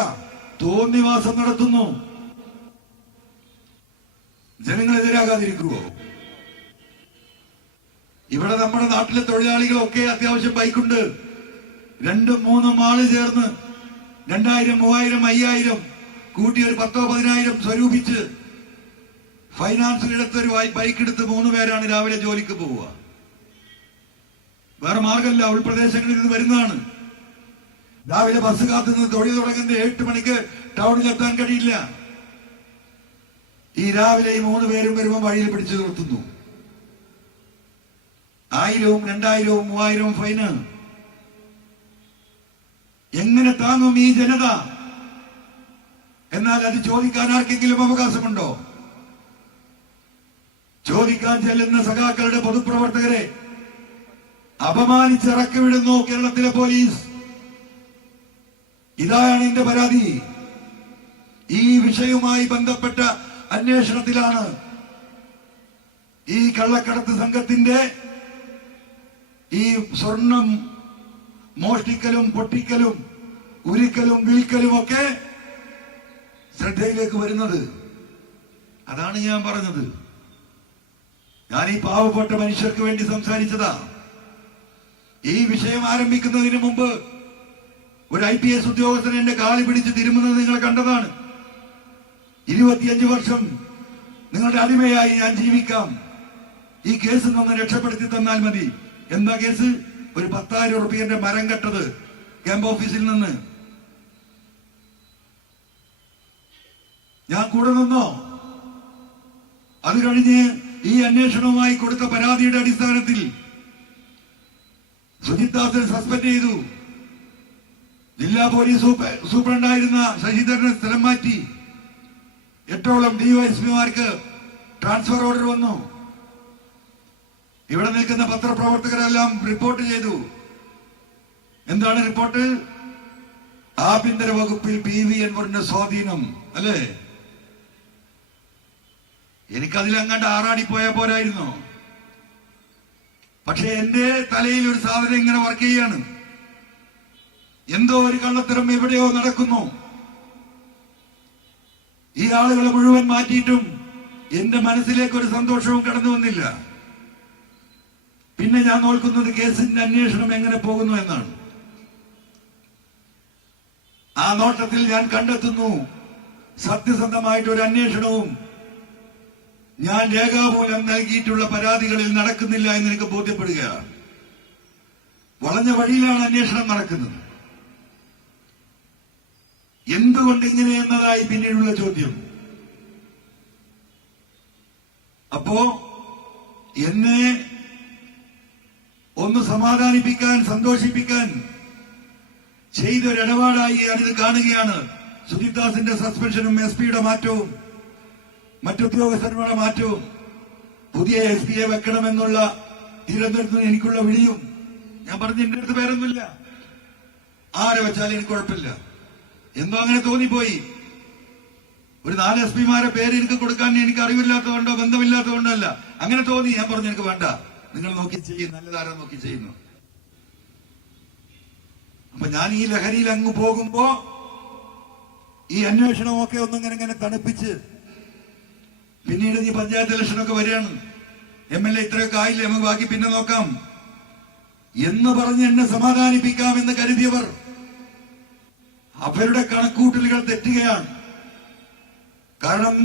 തോന്നിവാസം നടത്തുന്നു. ജനങ്ങളെതിരാകാതിരിക്കുവോ? ഇവിടെ നമ്മുടെ നാട്ടിലെ തൊഴിലാളികളൊക്കെ അത്യാവശ്യം ബൈക്കുണ്ട്. 2-3 ആള് ചേർന്ന് 2000, 3000, 5000 കൂട്ടി ഒരു 10,000-15,000 സ്വരൂപിച്ച് ഫൈനാൻസ് എടുത്തൊരു ബൈക്ക് എടുത്ത് 3 പേരാണ് രാവിലെ ജോലിക്ക് പോവുക. വേറെ മാർഗമല്ല. ഉൾപ്രദേശങ്ങളിൽ നിന്ന് വരുന്നതാണ്. രാവിലെ ബസ് കാത്തുനിന്ന് തൊഴിൽ തുടങ്ങുന്നത് 8 മണിക്ക് ടൗണിലെത്താൻ കഴിയില്ല. ഈ രാവിലെ ഈ 3 പേരും വരുമ്പോൾ വഴിയിൽ പിടിച്ചു നിർത്തുന്നു. 1000, 2000, 3000 ഫൈന്. എങ്ങനെ താങ്ങും ഈ ജനത? എന്നാൽ അത് ചോദിക്കാൻ ആർക്കെങ്കിലും അവകാശമുണ്ടോ? ചോദിക്കാൻ ചെല്ലുന്ന സഖാക്കളുടെ പൊതുപ്രവർത്തകരെ അപമാനിച്ചിറക്കി വിടുന്നു കേരളത്തിലെ പോലീസ്. ഇതാണ് എന്റെ പരാതി. ഈ വിഷയവുമായി ബന്ധപ്പെട്ട അന്വേഷണത്തിലാണ് ഈ കള്ളക്കടത്ത് സംഘത്തിന്റെ ഈ സ്വർണം മോഷ്ടിക്കലും പൊട്ടിക്കലും ഉരുക്കലും വിൽക്കലും ഒക്കെ ശ്രദ്ധയിലേക്ക് വരുന്നത്. അതാണ് ഞാൻ പറഞ്ഞത്. ഞാൻ ഈ പാവപ്പെട്ട മനുഷ്യർക്ക് വേണ്ടി സംസാരിച്ചതാ. ഈ വിഷയം ആരംഭിക്കുന്നതിന് മുമ്പ് ഒരു IPS ഉദ്യോഗസ്ഥൻ എന്റെ കാലി പിടിച്ച് തിരുമുന്നത് നിങ്ങൾ കണ്ടതാണ്. 25 വർഷം നിങ്ങളുടെ അടിമയായി ഞാൻ ജീവിക്കാം, ഈ കേസിൽ നിന്ന് രക്ഷപ്പെടുത്തി തന്നാൽ മതി. എന്താ കേസ്? ഒരു 10,000 റുപ്യന്റെ മരം കെട്ടത് ക്യാമ്പ് ഓഫീസിൽ നിന്ന്. ഞാൻ കൂടെ നിന്നോ? അത് കഴിഞ്ഞ് ഈ അന്വേഷണവുമായി കൊടുത്ത പരാതിയുടെ അടിസ്ഥാനത്തിൽ സുജിത് ദാസിനെ സസ്പെൻഡ് ചെയ്തു. ജില്ലാ പോലീസ് സൂപ്രണ്ടായിരുന്ന ശശിധരനെ സ്ഥലം മാറ്റി. 8ഓളം DYSPമാർക്ക് ട്രാൻസ്ഫർ ഓർഡർ വന്നു. ഇവിടെ നിൽക്കുന്ന പത്രപ്രവർത്തകരെല്ലാം റിപ്പോർട്ട് ചെയ്തു. എന്താണ് റിപ്പോർട്ട്? ആഭ്യന്തര വകുപ്പിൽ PV അൻവറിന്റെ സ്വാധീനം. അല്ലേ? എനിക്കതിലങ്ങാണ്ട് ആറാടിപ്പോയാ പോരായിരുന്നു. പക്ഷെ എന്റെ തലയിൽ ഒരു സാധനം ഇങ്ങനെ വർക്ക് ചെയ്യാണ്. എന്തോ ഒരു കള്ളത്തരം എവിടെയോ നടക്കുന്നു. ഈ ആളുകളെ മുഴുവൻ മാറ്റിയിട്ടും എന്റെ മനസ്സിലേക്ക് ഒരു സന്തോഷവും കടന്നു വന്നില്ല. പിന്നെ ഞാൻ നോക്കുന്നത് കേസിന്റെ അന്വേഷണം എങ്ങനെ പോകുന്നു എന്നാണ്. ആ നോട്ടത്തിൽ ഞാൻ കണ്ടെത്തുന്നു സത്യസന്ധമായിട്ടൊരു അന്വേഷണവും ഞാൻ രേഖാമൂലം നൽകിയിട്ടുള്ള പരാതികളിൽ നടക്കുന്നില്ല എന്ന് എനിക്ക് ബോധ്യപ്പെടുകയാണ്. വളഞ്ഞ വഴിയിലാണ് അന്വേഷണം നടക്കുന്നത്. എന്തുകൊണ്ട് ഇങ്ങനെ എന്നതായി പിന്നീടുള്ള ചോദ്യം. അപ്പോ എന്നെ ഒന്ന് സമാധാനിപ്പിക്കാൻ, സന്തോഷിപ്പിക്കാൻ ചെയ്തൊരിടപാടായി ഞാനിത് കാണുകയാണ്. സുജിത് ദാസിന്റെ സസ്പെൻഷനും SP-യുടെ മാറ്റവും മറ്റുദ്യോഗസ്ഥരുടെ മാറ്റവും പുതിയ SP-യെ വെക്കണമെന്നുള്ള തിരുവനന്തപുരത്ത് എനിക്കുള്ള വിളിയും. ഞാൻ പറഞ്ഞു എന്റെ അടുത്ത് പേരൊന്നുമില്ല, ആരെ വെച്ചാലും എനിക്ക് കുഴപ്പമില്ല. എന്തോ അങ്ങനെ തോന്നിപ്പോയി. ഒരു 4 SP-മാരെ പേര് എനിക്ക് കൊടുക്കാൻ എനിക്ക് അറിവില്ലാത്തതുകൊണ്ടോ ബന്ധമില്ലാത്തതുകൊണ്ടോ അല്ല, അങ്ങനെ തോന്നി. ഞാൻ പറഞ്ഞു എനിക്ക് വേണ്ട, നിങ്ങൾ നോക്കി ചെയ്യും, നല്ലതാരോ നോക്കി ചെയ്യുന്നു. അപ്പൊ ഞാൻ ഈ ലഹരിയിൽ അങ്ങ് പോകുമ്പോ ഈ അന്വേഷണമൊക്കെ ഒന്നിങ്ങനെ തണുപ്പിച്ച് പിന്നീട് ഈ പഞ്ചായത്ത് ഇലക്ഷനൊക്കെ വരികയാണ്. MLA ഇത്രയൊക്കെ ആയില്ലേ, നമുക്ക് ബാക്കി പിന്നെ നോക്കാം എന്ന് പറഞ്ഞ് എന്നെ സമാധാനിപ്പിക്കാമെന്ന് കരുതിയവർ അവരുടെ കണക്കൂട്ടലുകൾ തെറ്റുകയാണ്. കാരണം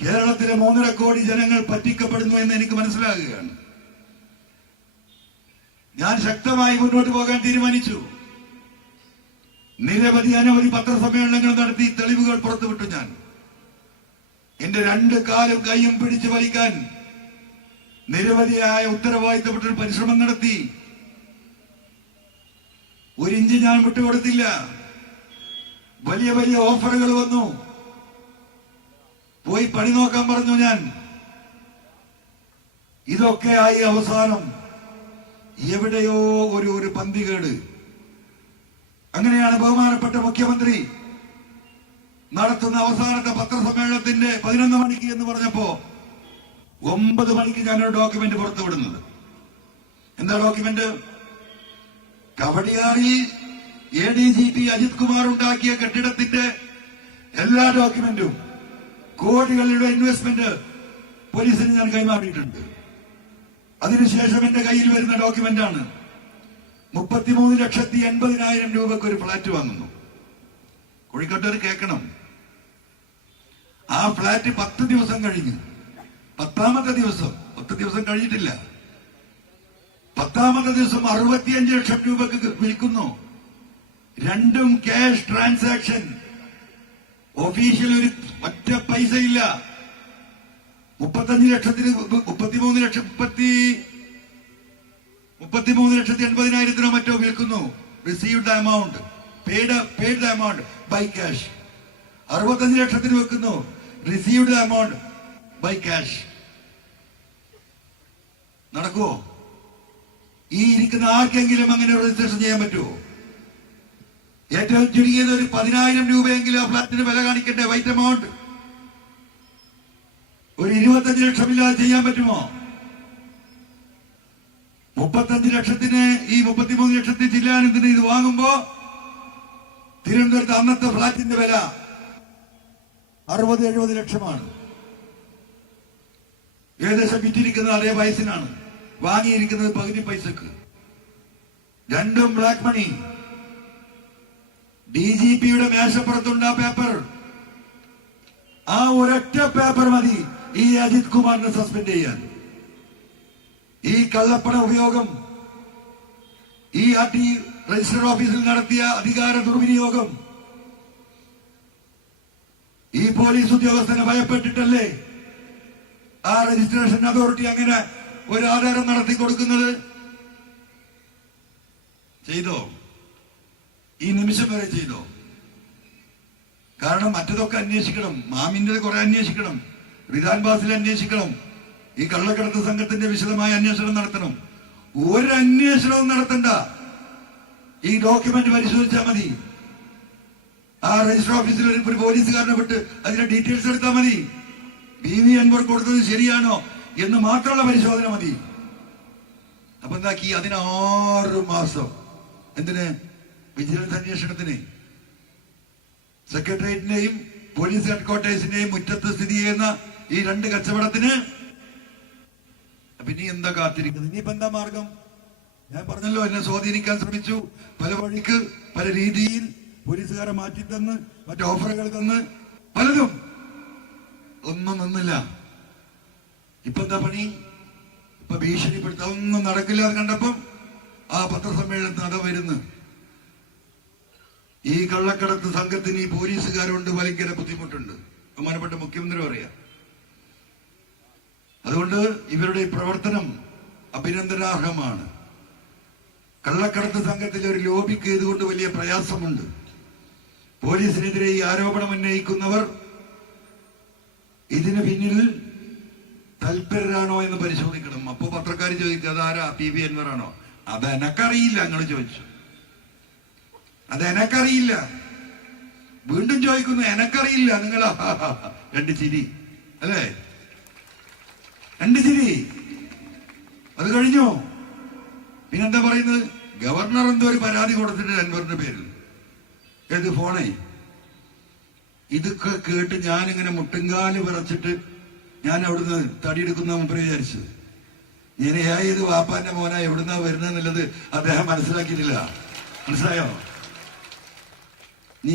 കേരളത്തിലെ 3.5 കോടി ജനങ്ങൾ പറ്റിക്കപ്പെടുന്നു എന്ന് എനിക്ക് മനസ്സിലാകുകയാണ്. ഞാൻ ശക്തമായി മുന്നോട്ട് പോകാൻ തീരുമാനിച്ചു. അനവധി പത്രസമ്മേളനങ്ങൾ നടത്തി തെളിവുകൾ പുറത്തുവിട്ടു. ഞാൻ എന്റെ 2 കാലും കൈയും പിടിച്ചു വലിക്കാൻ നിരവധിയായ ഉത്തരവാദിത്തപ്പെട്ട പരിശ്രമം നടത്തി. 1 ഇഞ്ച് ഞാൻ വിട്ടുകൊടുത്തില്ല. വലിയ വലിയ ഓഫറുകൾ വന്നു. പോയി പണി നോക്കാൻ പറഞ്ഞു ഞാൻ. ഇതൊക്കെ ആയി അവസാനം എവിടെയോ ഒരു പന്തികേട്. അങ്ങനെയാണ് ബഹുമാനപ്പെട്ട മുഖ്യമന്ത്രി നടത്തുന്ന അവസാനത്തെ പത്രസമ്മേളനത്തിന്റെ 11 മണിക്ക് എന്ന് പറഞ്ഞപ്പോ 9 മണിക്ക് ഞാനൊരു ഡോക്യുമെന്റ് പുറത്തുവിടുന്നത്. എന്താ ഡോക്യുമെന്റ്? കവടിയാറിൽ ADGP അജിത് കുമാർ ഉണ്ടാക്കിയ കെട്ടിടത്തിന്റെ എല്ലാ ഡോക്യുമെന്റും കോടികളുടെ ഇൻവെസ്റ്റ്മെന്റ് പോലീസിന് ഞാൻ കൈമാറിയിട്ടുണ്ട്. അതിനുശേഷം എന്റെ കയ്യിൽ വരുന്ന ഡോക്യുമെന്റാണ് 33,80,000 രൂപക്ക് ഒരു ഫ്ളാറ്റ് വാങ്ങുന്നു. കോഴിക്കോട്ടുകാർ കേൾക്കണം, ആ ഫ്ളാറ്റ് 10 ദിവസം കഴിഞ്ഞു. 10ാമത്തെ ദിവസം, 10 ദിവസം കഴിഞ്ഞിട്ടില്ല, 10ാമത്തെ ദിവസം 65 ലക്ഷം രൂപക്ക് വിൽക്കുന്നു. രണ്ടും ക്യാഷ് ട്രാൻസാക്ഷൻ, ഒഫീഷ്യൽ ഒരു ഒറ്റ പൈസ ഇല്ല. 33,80,000 മറ്റോ വിൽക്കുന്നു. Received amount, paid amount by cash. 65 ലക്ഷത്തിന് വെക്കുന്നു, റിസീവ്ഡ് എമൗണ്ട് ബൈ ക്യാഷ്. നടക്കുവോ? ഈ ഇരിക്കുന്ന ആർക്കെങ്കിലും അങ്ങനെ രജിസ്ട്രേഷൻ ചെയ്യാൻ പറ്റുമോ? ഏറ്റവും ചുരുങ്ങിയത് ഒരു 10,000 രൂപയെങ്കിലും ആ ഫ്ലാറ്റിന് വില കാണിക്കണ്ടേ? White amount. ഒരു 25 ലക്ഷമില്ലാതെ ചെയ്യാൻ പറ്റുമോ? 35 ലക്ഷത്തിന് ഈ 33 ലക്ഷത്തിന് ജില്ലാനന്ദിന് ഇത് വാങ്ങുമ്പോ തിരുവനന്തപുരത്ത് അന്നത്തെ ഫ്ലാറ്റിന്റെ വില 60-70 ലക്ഷമാണ്. ഏകദേശം വിറ്റിരിക്കുന്നത് അതേ വയസ്സിനാണ്, വാങ്ങിയിരിക്കുന്നത് പകുതി പൈസക്ക്. രണ്ടും ബ്ലാക്ക് മണി. DGPയുടെ മേശപ്പുറത്തുണ്ട് ആ പേപ്പർ. ആ ഒരൊറ്റ പേപ്പർ മതി ഈ അജിത് കുമാറിനെ സസ്പെൻഡ് ചെയ്യാൻ. ഈ കള്ളപ്പണ ഉപയോഗം, ഈ രജിസ്റ്റർ ഓഫീസിൽ നടത്തിയ അധികാര ദുർവിനിയോഗം, ഈ പോലീസ് ഉദ്യോഗസ്ഥനെ ഭയപ്പെട്ടിട്ടല്ലേ ആ രജിസ്ട്രേഷൻ അതോറിറ്റി അങ്ങനെ ഒരു ആധാരം നടത്തി കൊടുക്കുന്നത്? ചെയ്തോ? ഈ നിമിഷം വരെ ചെയ്തോ? കാരണം മറ്റതൊക്കെ അന്വേഷിക്കണം, മാമിന്റെ കുറെ അന്വേഷിക്കണം, റിദാൻ ബാസിൽ അന്വേഷിക്കണം, ഈ കള്ളക്കടത്ത് സംഘത്തിന്റെ വിശദമായ അന്വേഷണം നടത്തണം. ഒരു അന്വേഷണവും നടത്തണ്ട, ഈ ഡോക്യുമെന്റ് പരിശോധിച്ചാൽ മതി. ആ രജിസ്റ്റർ ഓഫീസിൽ ഒരു പോലീസുകാരനെ വിട്ട് അതിന്റെ ഡീറ്റെയിൽസ് എടുത്താൽ മതി. BV അൻവർ കൊടുത്തത് ശരിയാണോ എന്ന് മാത്രമുള്ള പരിശോധന മതി. അപ്പൊ എന്താക്കി? അതിന് 6 മാസം. എന്തിന്? വിജിലൻസ് അന്വേഷണത്തിന്. സെക്രട്ടേറിയറ്റിന്റെയും പോലീസ് ഹെഡ്ക്വാർട്ടേഴ്സിന്റെയും മുറ്റത്ത് സ്ഥിതി ചെയ്യുന്ന ഈ 2 കച്ചവടത്തിന് പിന്നെ എന്താ കാത്തിരിക്കുന്നത്? ഇനിയിപ്പോ എന്താ മാർഗം? ഞാൻ പറഞ്ഞല്ലോ, എന്നെ സ്വാധീനിക്കാൻ ശ്രമിച്ചു, പല വഴിക്ക് പല രീതിയിൽ പോലീസുകാരെ മാറ്റി തന്ന്, മറ്റു ഓഫറുകൾ തന്ന്, പലതും. ഒന്നും നിന്നില്ല. ഇപ്പൊ എന്താ പണി? ഇപ്പൊ ഭീഷണിപ്പെടുത്താൻ ഒന്നും നടക്കില്ല എന്ന് കണ്ടപ്പം ആ പത്രസമ്മേളനത്തിന് അത വരുന്നു. ഈ കള്ളക്കടത്ത് സംഘത്തിന് ഈ പോലീസുകാരുണ്ട് ഭയങ്കര ബുദ്ധിമുട്ടുണ്ട്, ബഹുമാനപ്പെട്ട മുഖ്യമന്ത്രി പറയാം. അതുകൊണ്ട് ഇവരുടെ പ്രവർത്തനം അഭിനന്ദനാർഹമാണ്. കള്ളക്കടത്ത് സംഘത്തിലെ ഒരു ലോബിക്ക് ഇതുകൊണ്ട് വലിയ പ്രയാസമുണ്ട്. പോലീസിനെതിരെ ഈ ആരോപണം ഉന്നയിക്കുന്നവർ ഇതിന് പിന്നിൽ തൽപരരാണോ എന്ന് പരിശോധിക്കണം. അപ്പോ പത്രക്കാർ ചോദിക്കുക, അതാരാ? PV അൻവർ ആണോ? അത് എനക്കറിയില്ല. നിങ്ങൾ ചോദിച്ചു, അത് എനക്കറിയില്ല. വീണ്ടും ചോദിക്കുന്നു, എനക്കറിയില്ല. നിങ്ങൾ 2 ചിരി അല്ലേ? 2 ചിരി. അത് കഴിഞ്ഞു. പിന്നെന്താ പറയുന്നത്? ഗവർണർ എന്തോ ഒരു പരാതി കൊടുത്തിട്ട് അൻവറിന്റെ പേരിൽ. ഏത് ഫോണേ? ഇതൊക്കെ കേട്ട് ഞാനിങ്ങനെ മുട്ടുംകാല് വിറച്ചിട്ട് ഞാൻ അവിടുന്ന് തടിയെടുക്കുന്ന മുമ്പ് വിചാരിച്ചത്. ഞാൻ ഏത് വാപ്പാന്റെ മോനാ എവിടുന്നാ വരുന്നെന്നുള്ളത് അദ്ദേഹം മനസ്സിലാക്കിയിട്ടില്ല. മനസ്സിലായോ?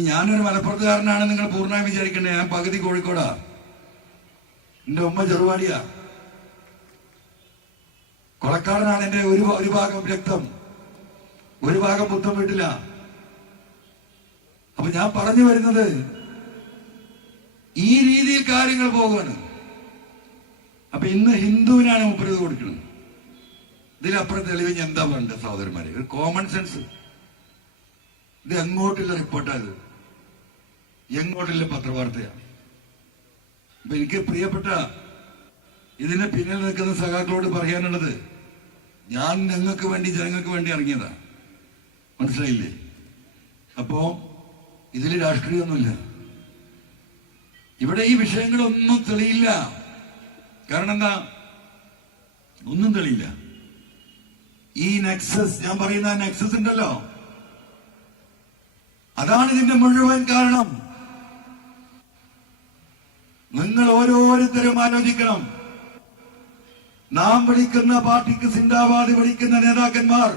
ഞാനൊരു മലപ്പുറത്തുകാരനാണ് നിങ്ങൾ പൂർണ്ണമായി വിചാരിക്കണ്ടേ. ഞാൻ പകുതി കോഴിക്കോടാ, എന്റെ ഉമ്മ ചെറുവാടിയാ, കൊളക്കാടനാണ് എന്റെ ഒരു ഭാഗം രക്തം, ഒരു ഭാഗം പുത്തം വീട്ടില്ല. അപ്പൊ ഞാൻ പറഞ്ഞു വരുന്നത്, ഈ രീതിയിൽ കാര്യങ്ങൾ പോവുകയാണ്. അപ്പൊ ഇന്ന് ഹിന്ദുവിനാണ് മുപ്പത് കൊടുക്കുന്നത്. ഇതിലപ്പുറം തെളിവിന് എന്താ വേണ്ടത് സഹോദരന്മാരെ? ഒരു കോമൺ സെൻസ്. ഇത് എങ്ങോട്ടുള്ള റിപ്പോർട്ടാണ്, എങ്ങോട്ടുള്ള പത്രവാർത്തയാണ്. അപ്പൊ എനിക്ക് പ്രിയപ്പെട്ട ഇതിന് പിന്നിൽ നിൽക്കുന്ന സഖാക്കളോട് പറയാനുള്ളത്, ഞാൻ നിങ്ങൾക്ക് വേണ്ടി, ജനങ്ങൾക്ക് വേണ്ടി ഇറങ്ങിയതാ. മനസ്സിലായില്ലേ? അപ്പോ ഇതിൽ രാഷ്ട്രീയമൊന്നുമില്ല. ഇവിടെ ഈ വിഷയങ്ങളൊന്നും തെളിയില്ല. കാരണം എന്താ? ഒന്നും തെളിയില്ല. ഈ നെക്സസ്, ഞാൻ പറയുന്ന നെക്സസ് ഉണ്ടല്ലോ, അതാണ് ഇതിന്റെ മുഴുവൻ കാരണം. നിങ്ങൾ ഓരോരുത്തരും ആലോചിക്കണം. നാം വിളിക്കുന്ന പാർട്ടിക്ക് സിന്ദാബാദ് വിളിക്കുന്ന നേതാക്കന്മാർ,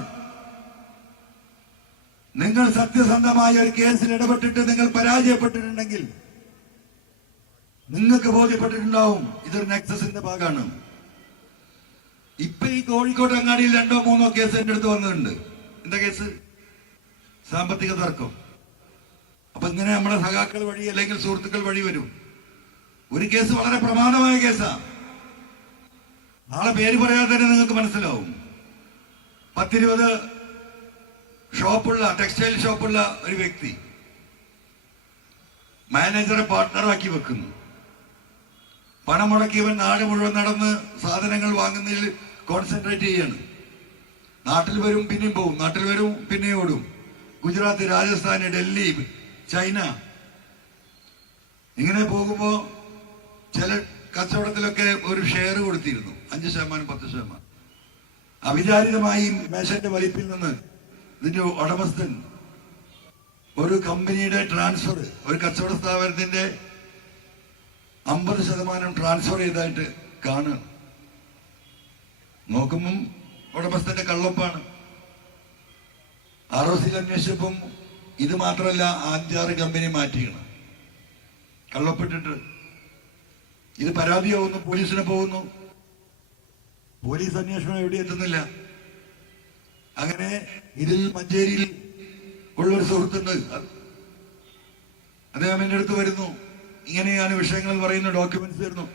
നിങ്ങൾ സത്യസന്ധമായ ഒരു കേസിൽ ഇടപെട്ടിട്ട് നിങ്ങൾ പരാജയപ്പെട്ടിട്ടുണ്ടെങ്കിൽ നിങ്ങൾക്ക് ബോധ്യപ്പെട്ടിട്ടുണ്ടാവും ഇതൊരു നെക്സസിന്റെ ഭാഗമാണ്. ഇപ്പൊ ഈ കോഴിക്കോട് അങ്ങാടിയിൽ 2 or 3 കേസ് എന്റെ അടുത്ത് വന്നിട്ടുണ്ട്. എന്താ കേസ്? സാമ്പത്തിക തർക്കം. അപ്പൊ ഇങ്ങനെ നമ്മുടെ സഖാക്കൾ വഴി അല്ലെങ്കിൽ സുഹൃത്തുക്കൾ വഴി വരും. ഒരു കേസ് വളരെ പ്രമാദമായ കേസാണ്. നാളെ പേര് പറയാതെ തന്നെ നിങ്ങൾക്ക് മനസ്സിലാവും. 10-20 ഷോപ്പുള്ള, ടെക്സ്റ്റൈൽ ഷോപ്പുള്ള ഒരു വ്യക്തി മാനേജറെ പാർട്ട്ണറാക്കി വെക്കുന്നു. പണം മുടക്കിയവൻ നാട് മുഴുവൻ നടന്ന് സാധനങ്ങൾ വാങ്ങുന്നതിൽ കോൺസെൻട്രേറ്റ് ചെയ്യാണ്. നാട്ടിൽ വരും പിന്നെയും പോവും, നാട്ടിൽ വരും പിന്നെയും ഓടും. ഗുജറാത്ത്, രാജസ്ഥാന്, ഡൽഹി, ചൈന, ഇങ്ങനെ പോകുമ്പോ ചില കച്ചവടത്തിലൊക്കെ ഒരു ഷെയർ കൊടുത്തിരുന്നു, 5%, 10%. അവിചാരിതമായി മേശന്റെ വലിപ്പിൽ നിന്ന് ഇതിന്റെ ഉടമസ്ഥൻ ഒരു കമ്പനിയുടെ ട്രാൻസ്ഫർ, ഒരു കച്ചവട സ്ഥാപനത്തിന്റെ 50% ട്രാൻസ്ഫർ ചെയ്തായിട്ട് കാണുക. നോക്കുമ്പം ഉടമസ്ഥന്റെ കള്ളപ്പാണ്. ROCയിൽ അന്വേഷിച്ചപ്പം ഇത് മാത്രമല്ല, 5-6 കമ്പനി മാറ്റിയാണ് കള്ളപ്പെട്ടിട്ട്. ഇത് പരാതിയാവുന്നു, പോലീസിന് പോകുന്നു. പോലീസ് അന്വേഷണം എവിടെ എത്തുന്നില്ല. അങ്ങനെ ഇതിൽ മഞ്ചേരിയിൽ ഉള്ളൊരു സുഹൃത്തുണ്ട്, അദ്ദേഹം എന്റെ അടുത്ത് വരുന്നു. ഇങ്ങനെയാണ് വിഷയങ്ങൾ പറയുന്ന ഡോക്യുമെന്റ്സ് തരുന്നു.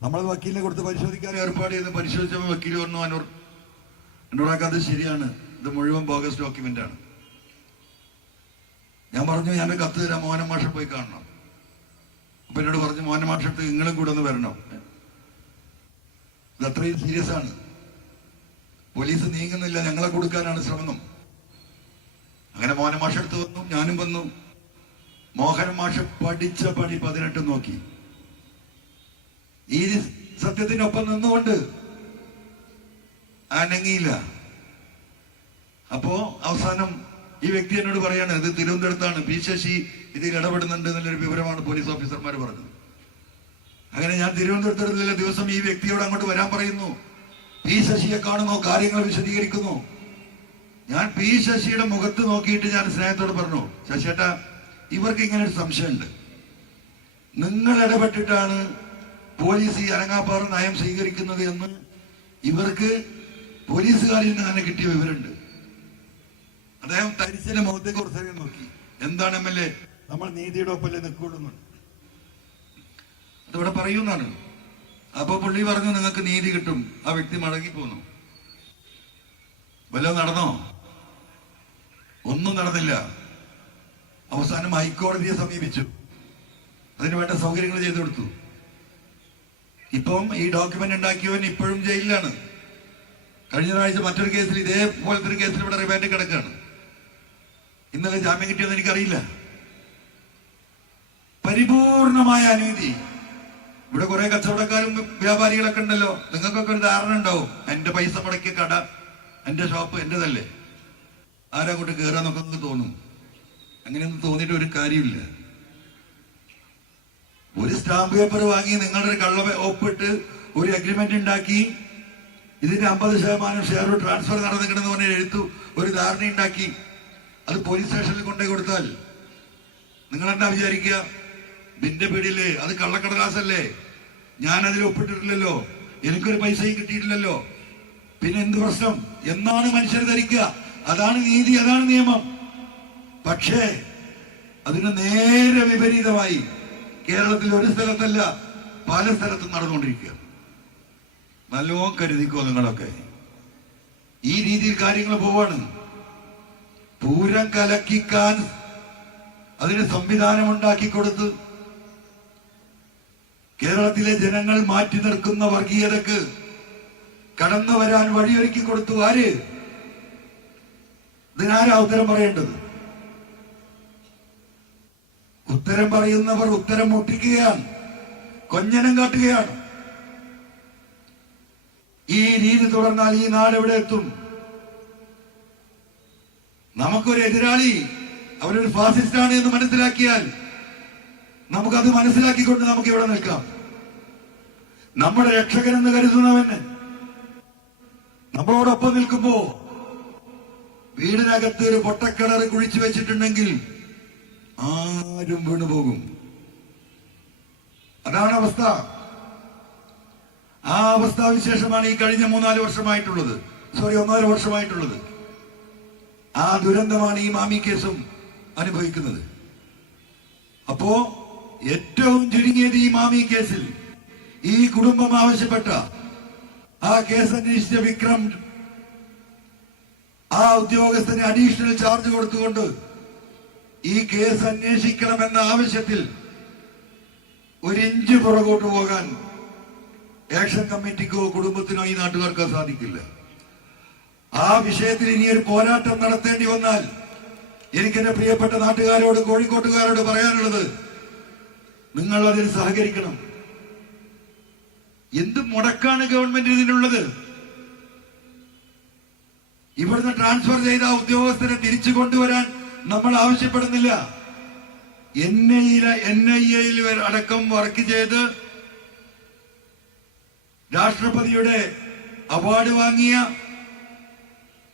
നമ്മൾ വക്കീലിനെ കൊടുത്ത് പരിശോധിക്കാൻ ഏർപ്പാട് ചെയ്ത് പരിശോധിച്ചപ്പോൾ വക്കീൽ പറഞ്ഞു, എന്നോടൊക്കെ അത് ശരിയാണ്, ഇത് മുഴുവൻ ബോഗസ് ഡോക്യുമെന്റ് ആണ്. ഞാൻ പറഞ്ഞു, ഞാൻ കത്ത് തരാം, മോഹൻ മാഷെ പോയി കാണണം. അപ്പൊ എന്നോട് പറഞ്ഞു, മോഹൻ മാഷത്ത് നിങ്ങളും കൂടെ ഒന്ന് വരണം. ഇത് അത്രയും സീരിയസ് ആണ്. പോലീസ് നീങ്ങുന്നില്ല, ഞങ്ങളെ കൊടുക്കാനാണ് ശ്രമം. അങ്ങനെ മോഹൻ മാഷെടുത്ത് വന്നു, ഞാനും വന്നു. മോഹൻ മാഷ് പഠിച്ച പണി 18 നോക്കി. ഈ സത്യത്തിനൊപ്പം നിന്നുകൊണ്ട് അനങ്ങിയില്ല. അപ്പോ അവസാനം ഈ വ്യക്തി എന്നോട് പറയാണ്, ഇത് തിരുവനന്തപുരത്താണ്, പി ശശി ഇതിൽ ഇടപെടുന്നുണ്ട് എന്നുള്ളൊരു വിവരമാണ് പോലീസ് ഓഫീസർമാർ പറഞ്ഞത്. അങ്ങനെ ഞാൻ തിരുവനന്തപുരത്തുള്ള ദിവസം ഈ വ്യക്തിയോട് അങ്ങോട്ട് വരാൻ പറയുന്നു. പി ശശിയെ കാണുന്നു, കാര്യങ്ങൾ വിശദീകരിക്കുന്നു. ഞാൻ പി ശശിയുടെ മുഖത്ത് നോക്കിയിട്ട് ഞാൻ സ്നേഹത്തോട് പറഞ്ഞു, ശശിയേട്ടാ, ഇവർക്ക് ഇങ്ങനെ ഒരു സംശയമുണ്ട്. നിങ്ങൾ ഇടപെട്ടിട്ടാണ് പോലീസ് ഈ അനങ്ങാപ്പാറ നയം സ്വീകരിക്കുന്നത് എന്ന് ഇവർക്ക് പോലീസുകാരിൽ നിന്ന് തന്നെ കിട്ടിയ വിവരമുണ്ട്. അദ്ദേഹം തരിശിന്റെ മുഖത്തേക്ക് കുറച്ചറിയാൻ നോക്കി. എന്താണ് MLA, നമ്മൾ നീതിയുടെ ഒപ്പല്ലേ നിൽക്കുള്ളൂ, അതിവിടെ പറയുന്നതാണ്. അപ്പൊ പുള്ളി പറഞ്ഞു, നിങ്ങൾക്ക് നീതി കിട്ടും. ആ വ്യക്തി മടങ്ങി പോന്നു. വല്ലതും നടന്നോ? ഒന്നും നടന്നില്ല. അവസാനം ഹൈക്കോടതിയെ സമീപിച്ചു, അതിന് വേണ്ട സൗകര്യങ്ങൾ ചെയ്തു കൊടുത്തു. ഇപ്പം ഈ ഡോക്യുമെന്റ് ഉണ്ടാക്കിയവൻ ഇപ്പോഴും ജയിലിലാണ്. കഴിഞ്ഞ ആഴ്ച മറ്റൊരു കേസിൽ, ഇതേപോലത്തെ ഒരു കേസിൽ ഇവിടെ റിമാൻഡ് കിടക്കാണ്. ഇന്നലെ ജാമ്യം കിട്ടിയെന്ന് എനിക്കറിയില്ല. പരിപൂർണമായ അനീതി. ഇവിടെ കുറെ കച്ചവടക്കാരും വ്യാപാരികളൊക്കെ ഉണ്ടല്ലോ, നിങ്ങൾക്കൊക്കെ ഒരു ധാരണ ഉണ്ടാവും, എന്റെ പൈസ മുടക്കിയ കട, എന്റെ ഷോപ്പ് എന്റേതല്ലേ, ആരങ്ങോട്ട് കയറാന്നൊക്കെ നമുക്ക് തോന്നും. അങ്ങനെയൊന്നും തോന്നിയിട്ട് ഒരു കാര്യമില്ല. ഒരു സ്റ്റാമ്പ് പേപ്പർ വാങ്ങി നിങ്ങളുടെ ഒരു കള്ള ഒപ്പിട്ട് ഒരു അഗ്രിമെന്റ് ഉണ്ടാക്കി, ഇതിന്റെ 50% ഷെയർ ട്രാൻസ്ഫർ നടന്നിക്കണമെന്ന് പറഞ്ഞ എഴുത്തു ഒരു ധാരണ ഉണ്ടാക്കി, അത് പോലീസ് സ്റ്റേഷനിൽ കൊണ്ടുപോയി കൊടുത്താൽ നിങ്ങൾ എന്താ വിചാരിക്കുക? നിന്റെ പീടിയില് അത് കള്ളക്കടലാസല്ലേ, ഞാൻ അതിൽ ഒപ്പിട്ടിട്ടില്ലല്ലോ, എനിക്കൊരു പൈസയും കിട്ടിയിട്ടില്ലല്ലോ, പിന്നെ എന്ത് പ്രശ്നം എന്നാണ് മനുഷ്യർ ധരിക്കുക. അതാണ് നീതി, അതാണ് നിയമം. പക്ഷേ അതിന് നേരെ വിപരീതമായി കേരളത്തിൽ ഒരു സ്ഥലത്തല്ല, പല സ്ഥലത്തും നടന്നുകൊണ്ടിരിക്കുക. നല്ലോണം കരുതിക്കോ നിങ്ങളൊക്കെ. ഈ രീതിയിൽ കാര്യങ്ങൾ പോവാണ്. പൂരം കലക്കിക്കാൻ അതിന് സംവിധാനം ഉണ്ടാക്കി കൊടുത്ത് കേരളത്തിലെ ജനങ്ങൾ മാറ്റി നിർക്കുന്ന വർഗീയതക്ക് കടന്നു വരാൻ വഴിയൊരുക്കി കൊടുത്തു. ആര്? ഇതിനാരാ ഉത്തരം പറയേണ്ടത്? ഉത്തരം പറയുന്നവർ ഉത്തരം മുട്ടിക്കുകയാണ്, കൊഞ്ഞനം കാട്ടുകയാണ്. ഈ രീതി തുടർന്നാൽ ഈ നാട് എവിടെ എത്തും? നമുക്കൊരു എതിരാളി അവരൊരു ഫാസിസ്റ്റാണ് എന്ന് മനസ്സിലാക്കിയാൽ നമുക്കത് മനസ്സിലാക്കിക്കൊണ്ട് നമുക്ക് ഇവിടെ നിൽക്കാം. നമ്മുടെ രക്ഷകനെന്ന് കരുതുന്നവന് നമ്മളോടൊപ്പം നിൽക്കുമ്പോ വീടിനകത്ത് ഒരു പൊട്ടക്കിണർ കുഴിച്ചു വെച്ചിട്ടുണ്ടെങ്കിൽ ആരും വീണുപോകും. അതാണ് അവസ്ഥ. ആ അവസ്ഥാവിശേഷമാണ് ഈ കഴിഞ്ഞ 3-4 വർഷമായിട്ടുള്ളത്. 1.5 വർഷമായിട്ടുള്ളത്. ആ ദുരന്തമാണ് ഈ മാമി കേസും അനുഭവിക്കുന്നത്. അപ്പോ ഏറ്റവും ചുരുങ്ങിയത് ഈ മാമി കേസിൽ ഈ കുടുംബം ആവശ്യപ്പെട്ട ആ കേസ് അന്വേഷിച്ച വിക്രം ആ ഉദ്യോഗസ്ഥന് അഡീഷണൽ ചാർജ് കൊടുത്തുകൊണ്ട് ഈ കേസ് അന്വേഷിക്കണമെന്ന ആവശ്യത്തിൽ 1 ഇഞ്ച് പുറകോട്ട് പോകാൻ ആക്ഷൻ കമ്മിറ്റിക്കോ കുടുംബത്തിനോ ഈ നാട്ടുകാർക്കോ സാധിക്കില്ല. ആ വിഷയത്തിൽ ഇനിയൊരു പോരാട്ടം നടത്തേണ്ടി വന്നാൽ എനിക്ക് എന്റെ പ്രിയപ്പെട്ട നാട്ടുകാരോട്, കോഴിക്കോട്ടുകാരോട് പറയാനുള്ളത്, നിങ്ങൾ അതിൽ സഹകരിക്കണം. എന്ത് മുടക്കാണ് ഗവൺമെന്റ് ഇതിനുള്ളത്? ഇവിടുന്ന് ട്രാൻസ്ഫർ ചെയ്ത ഉദ്യോഗസ്ഥരെ തിരിച്ചു കൊണ്ടുവരാൻ നമ്മൾ ആവശ്യപ്പെടുന്നില്ല. NIA അടക്കം വർക്ക് ചെയ്ത് രാഷ്ട്രപതിയുടെ അവാർഡ് വാങ്ങിയ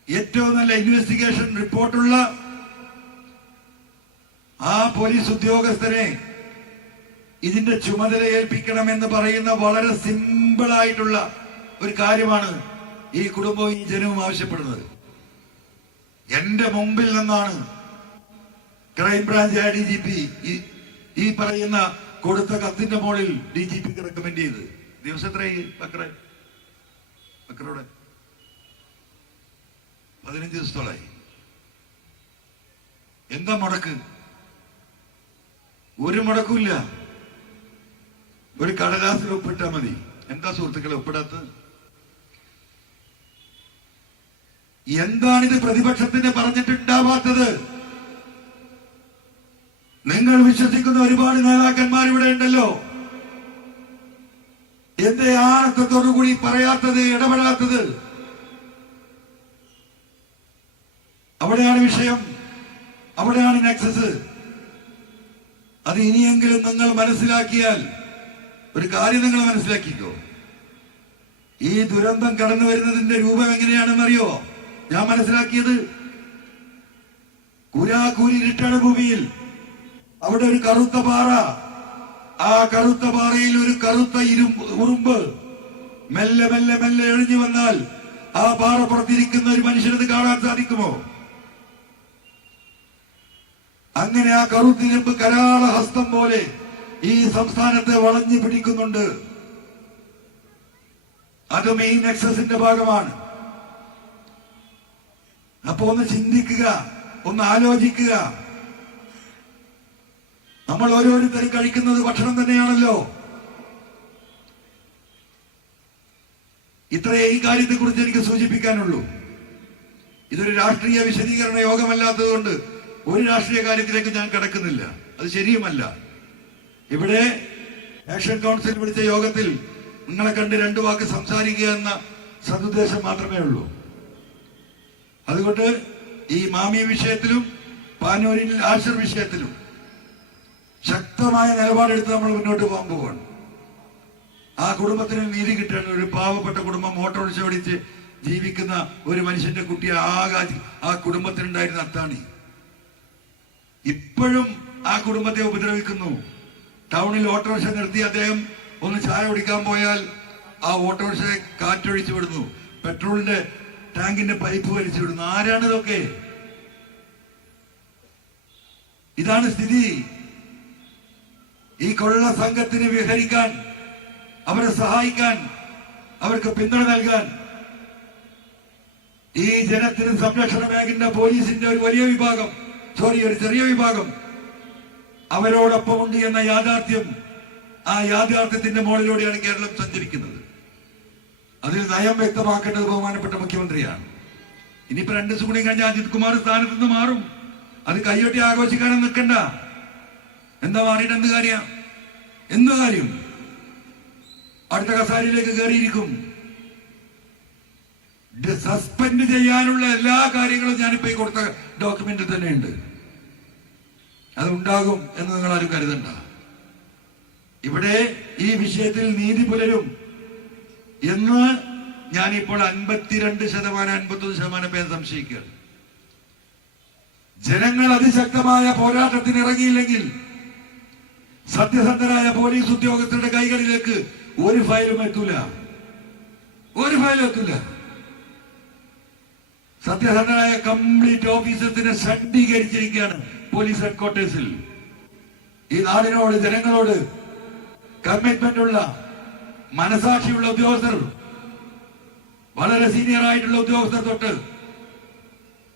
ഏറ്റവും നല്ല ഇൻവെസ്റ്റിഗേഷൻ റിപ്പോർട്ടുള്ള ആ പോലീസ് ഉദ്യോഗസ്ഥരെ ഇതിന്റെ ചുമതല ഏൽപ്പിക്കണമെന്ന് പറയുന്ന വളരെ സിമ്പിളായിട്ടുള്ള ഒരു കാര്യമാണ് ഈ കുടുംബവും ഈ ജനവും ആവശ്യപ്പെടുന്നത്. എന്റെ മുമ്പിൽ നിന്നാണ് ക്രൈംബ്രാഞ്ച് DGP ഈ പറയുന്ന കൊടുത്ത കത്തിന്റെ മുകളിൽ DGPക്ക് റെക്കമെൻഡ് ചെയ്ത് ദിവസത്രയായി ബക്രയുടെ 15 ദിവസത്തോളായി. എന്താ മുടക്ക്? ഒരു മുടക്കുമില്ല. ഒരു കടലാസിൽ ഒപ്പിട്ടാ മതി. എന്താ സുഹൃത്തുക്കളെ ഒപ്പിടാത്തത്? എന്താണിത് പ്രതിപക്ഷത്തിന് പറഞ്ഞിട്ടുണ്ടാവാത്തത്? നിങ്ങൾ വിശ്വസിക്കുന്ന ഒരുപാട് നേതാക്കന്മാർ ഇവിടെ ഉണ്ടല്ലോ. എന്തേ ആണത്തോടുകൂടി പറയാത്തത്, ഇടപെടാത്തത്? അവിടെയാണ് വിഷയം, അവിടെയാണ് നെക്സസ്. അത് ഇനിയെങ്കിലും നിങ്ങൾ മനസ്സിലാക്കിയാൽ, ഒരു കാര്യം നിങ്ങൾ മനസ്സിലാക്കിക്കോ, ഈ ദുരന്തം കടന്നു വരുന്നതിന്റെ രൂപം എങ്ങനെയാണെന്നറിയോ? ഞാൻ മനസ്സിലാക്കിയത്, കുരാകൂരി ഇരുട്ടാണ് ഭൂമിയിൽ. അവിടെ ഒരു കറുത്ത പാറ, ആ കറുത്ത പാറയിൽ ഒരു കറുത്ത ഉറുമ്പ് മെല്ലെ മെല്ലെ മെല്ലെ എഴിഞ്ഞു വന്നാൽ ആ പാറ പുറത്തിരിക്കുന്ന ഒരു മനുഷ്യനത് കാണാൻ സാധിക്കുമോ? അങ്ങനെ ആ കറുത്തിരുമ്പ് കരാള ഹസ്തം പോലെ ഈ സംസ്ഥാനത്തെ വളഞ്ഞു പിടിക്കുന്നുണ്ട്. അതും ഈ നെക്സസിന്റെ ഭാഗമാണ്. അപ്പൊ ഒന്ന് ചിന്തിക്കുക, ഒന്ന് ആലോചിക്കുക. നമ്മൾ ഓരോരുത്തരും കഴിക്കുന്നത് ഭക്ഷണം തന്നെയാണല്ലോ. ഇത്രയേ ഈ കാര്യത്തെ കുറിച്ച് എനിക്ക് സൂചിപ്പിക്കാനുള്ളൂ. ഇതൊരു രാഷ്ട്രീയ വിശദീകരണ യോഗമല്ലാത്തതുകൊണ്ട് ഒരു രാഷ്ട്രീയ കാര്യത്തിലേക്ക് ഞാൻ കടക്കുന്നില്ല. അത് ശരിയുമല്ല. ഇവിടെ ആക്ഷൻ കൗൺസിൽ വിളിച്ച യോഗത്തിൽ നിങ്ങളെ കണ്ട് 2 വാക്ക് സംസാരിക്കുക എന്ന സതുദ്ദേശം മാത്രമേ ഉള്ളൂ. അതുകൊണ്ട് ഈ മാമി വിഷയത്തിലും പാനൂരിൽ ആശർ വിഷയത്തിലും ശക്തമായ നിലപാടെടുത്ത് നമ്മൾ മുന്നോട്ട് പോകാൻ പോവാണ്. ആ കുടുംബത്തിന് നീതി കിട്ടേണ്ട, ഒരു പാവപ്പെട്ട കുടുംബം, ഓട്ടോറിക്ഷ ഓടിച്ച് ജീവിക്കുന്ന ഒരു മനുഷ്യന്റെ കുട്ടി ആ കുടുംബത്തിനുണ്ടായിരുന്ന അത്താണി ഇപ്പോഴും ആ കുടുംബത്തെ ഉപദ്രവിക്കുന്നു. ടൗണിൽ ഓട്ടോറിക്ഷ നിർത്തി അദ്ദേഹം ഒന്ന് ചായ കുടിക്കാൻ പോയാൽ ആ ഓട്ടോറിക്ഷയെ കാറ്റൊഴിച്ചു വിടുന്നു, പെട്രോളിന്റെ ടാങ്കിന്റെ പൈപ്പ് വലിച്ചു വിടുന്നു. ആരാണ് ഇതൊക്കെ? ഇതാണ് സ്ഥിതി. ഈ കൊള്ള സംഘത്തിന് വിഹരിക്കാൻ, അവരെ സഹായിക്കാൻ, അവർക്ക് പിന്തുണ നൽകാൻ ഈ ജനത്തിന് സംരക്ഷണ ബാങ്കിന്റെ പോലീസിന്റെ ഒരു വലിയ വിഭാഗം, ഒരു ചെറിയ വിഭാഗം അവരോടൊപ്പം ഉണ്ട് എന്ന യാഥാർത്ഥ്യം, ആ യാഥാർത്ഥ്യത്തിന്റെ മുകളിലൂടെയാണ് കേരളം സഞ്ചരിക്കുന്നത്. അതിൽ നയം വ്യക്തമാക്കേണ്ടത് ബഹുമാനപ്പെട്ട മുഖ്യമന്ത്രിയാണ്. ഇനിയിപ്പോ 2 ദിവസം കൂടി കഴിഞ്ഞാൽ അജിത് കുമാർ സ്ഥാനത്ത് നിന്ന് മാറും. അത് കൈയൊട്ടി ആഘോഷിക്കാനും നിൽക്കണ്ട. എന്താ മാറിയിട്ട് എന്ത് കാര്യം? അടുത്ത കസാരയിലേക്ക് കയറിയിരിക്കും. സസ്പെൻഡ് ചെയ്യാനുള്ള എല്ലാ കാര്യങ്ങളും ഞാനിപ്പോ ഈ കൊടുത്ത ഡോക്യുമെന്റിൽ തന്നെ ഉണ്ട്. അതുണ്ടാകും എന്ന് നിങ്ങൾ ആരും കരുതണ്ട. ഇവിടെ ഈ വിഷയത്തിൽ നീതി പുലരും എന്ന് ഞാനിപ്പോൾ 52% 51% പേര് സംശയിക്കുകയാണ്. ജനങ്ങൾ അതിശക്തമായ പോരാട്ടത്തിന് ഇറങ്ങിയില്ലെങ്കിൽ സത്യസന്ധരായ പോലീസ് ഉദ്യോഗസ്ഥരുടെ കൈകളിലേക്ക് ഒരു ഫയലും എത്തൂല. സത്യസന്ധരായ കംപ്ലീറ്റ് ഓഫീസേഴ്സിനെ സജ്ജീകരിച്ചിരിക്കുകയാണ് പോലീസ് ഹെഡ്ക്വാർട്ടേഴ്സിൽ. ഈ നാടിനോട്, ജനങ്ങളോട് കമ്മിറ്റ്മെന്റ് ഉള്ള, മനസാക്ഷിയുള്ള ഉദ്യോഗസ്ഥർ, വളരെ സീനിയർ ആയിട്ടുള്ള ഉദ്യോഗസ്ഥർ തൊട്ട്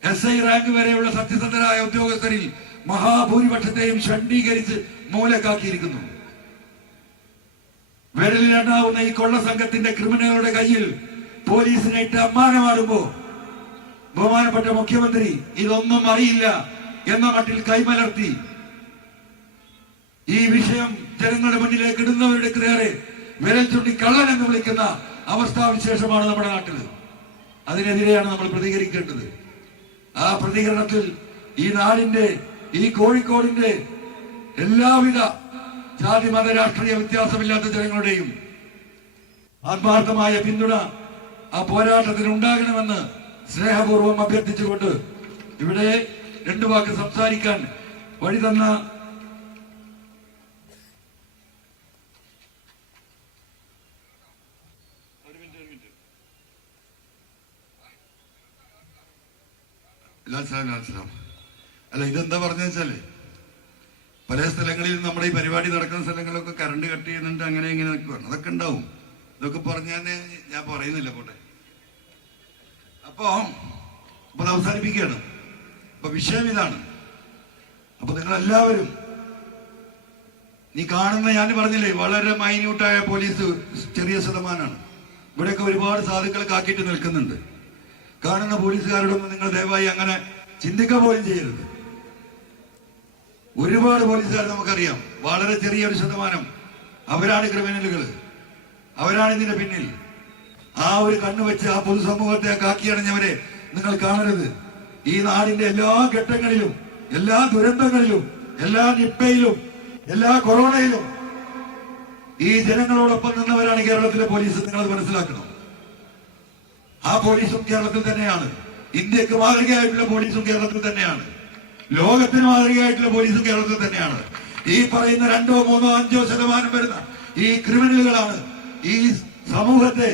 SI റാങ്ക് വരെയുള്ള സത്യസന്ധരായ ഉദ്യോഗസ്ഥരിൽ മഹാഭൂരിപക്ഷത്തെയും ഷണ്ഡീകരിച്ച് മൂലക്കാക്കിയിരിക്കുന്നു. വിരലിലെണ്ണാവുന്ന ഈ കൊള്ള സംഘത്തിന്റെ ക്രിമിനലുകളുടെ കയ്യിൽ പോലീസിനെ ഇട്ട് അമ്മാനമാടുമ്പോ ബഹുമാനപ്പെട്ട മുഖ്യമന്ത്രി ഇതൊന്നും അറിയില്ല എന്ന മട്ടിൽ കൈമലർത്തി ഈ വിഷയം ജനങ്ങളുടെ മുന്നിലേക്ക് ഇടുന്നവരുടെ നേരെ വിരൽ ചൂണ്ടി കള്ളൻ എന്ന് വിളിക്കുന്ന അവസ്ഥാവിശേഷമാണ് നമ്മുടെ നാട്ടിൽ. അതിനെതിരെയാണ് നമ്മൾ പ്രതികരിക്കേണ്ടത്. ആ പ്രതികരണത്തിൽ ഈ നാടിന്റെ, ഈ കോഴിക്കോടിന്റെ എല്ലാവിധ ജാതി മത രാഷ്ട്രീയ വ്യത്യാസമില്ലാത്ത ജനങ്ങളുടെയും ആത്മാർത്ഥമായ പിന്തുണ ആ പോരാട്ടത്തിന് ഉണ്ടാകണമെന്ന് സ്നേഹപൂർവ്വം അഭ്യർത്ഥിച്ചുകൊണ്ട് ഇവിടെ 2 വാക്ക് സംസാരിക്കാൻ വഴി തന്ന അല്ല, ഇതെന്താ പറഞ്ഞ വെച്ചാല് പല സ്ഥലങ്ങളിൽ നമ്മുടെ ഈ പരിപാടി നടക്കുന്ന സ്ഥലങ്ങളിലൊക്കെ കറണ്ട് കട്ട് ചെയ്യുന്നുണ്ട്, അങ്ങനെ ഇങ്ങനെ നിൽക്കുകയാണ്. അതൊക്കെ ഉണ്ടാവും. ഇതൊക്കെ പറഞ്ഞാൽ ഞാൻ പറയുന്നില്ല. പോട്ടെ. അപ്പൊ അത് അവസാനിപ്പിക്കുകയാണ്. അപ്പൊ വിഷയം ഇതാണ്. അപ്പൊ നിങ്ങളെല്ലാവരും നീ കാണുന്ന, ഞാൻ പറഞ്ഞില്ലേ, വളരെ മൈന്യൂട്ടായ പോലീസ് ചെറിയ ശതമാനമാണ്. ഇവിടെയൊക്കെ ഒരുപാട് സാധുക്കൾ കാക്കിയിട്ട് നിൽക്കുന്നുണ്ട്. കാണുന്ന പോലീസുകാരോടൊന്നും നിങ്ങൾ ദയവായി അങ്ങനെ ചിന്തിക്കുക പോലും ചെയ്യരുത്. ഒരുപാട് പോലീസുകാർ നമുക്കറിയാം, വളരെ ചെറിയൊരു ശതമാനം. അവരാണ് ക്രിമിനലുകൾ, അവരാണ് ഇതിന്റെ പിന്നിൽ. ആ ഒരു കണ്ണുവെച്ച് ആ പൊതുസമൂഹത്തെ കാക്കിയണഞ്ഞവരെ നിങ്ങൾ കാണരുത്. ഈ നാടിന്റെ എല്ലാ ഘട്ടങ്ങളിലും, എല്ലാ ദുരന്തങ്ങളിലും, എല്ലാ നിപ്പയിലും, എല്ലാ കൊറോണയിലും ഈ ജനങ്ങളോടൊപ്പം നിന്നവരാണ് കേരളത്തിലെ പോലീസ്. നിങ്ങളത് മനസ്സിലാക്കണം. ആ പോലീസും കേരളത്തിൽ തന്നെയാണ്. ഇന്ത്യക്ക് മാതൃകയായിട്ടുള്ള പോലീസും കേരളത്തിൽ തന്നെയാണ്. ലോകത്തിന് മാതൃകയായിട്ടുള്ള പോലീസും കേരളത്തിൽ തന്നെയാണ്. ഈ പറയുന്ന 2, 3, 5% വരുന്ന ഈ ക്രിമിനലുകളാണ് ഈ സമൂഹത്തെ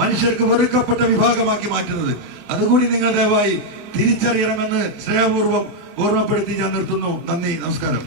മനുഷ്യർക്ക് വെറുക്കപ്പെട്ട വിഭാഗമാക്കി മാറ്റുന്നത്. അതുകൂടി നിങ്ങൾ ദയവായി തിരിച്ചറിയണമെന്ന് സ്നേഹപൂർവ്വം ഓർമ്മപ്പെടുത്തി ഞാൻ നിർത്തുന്നു. നന്ദി, നമസ്കാരം.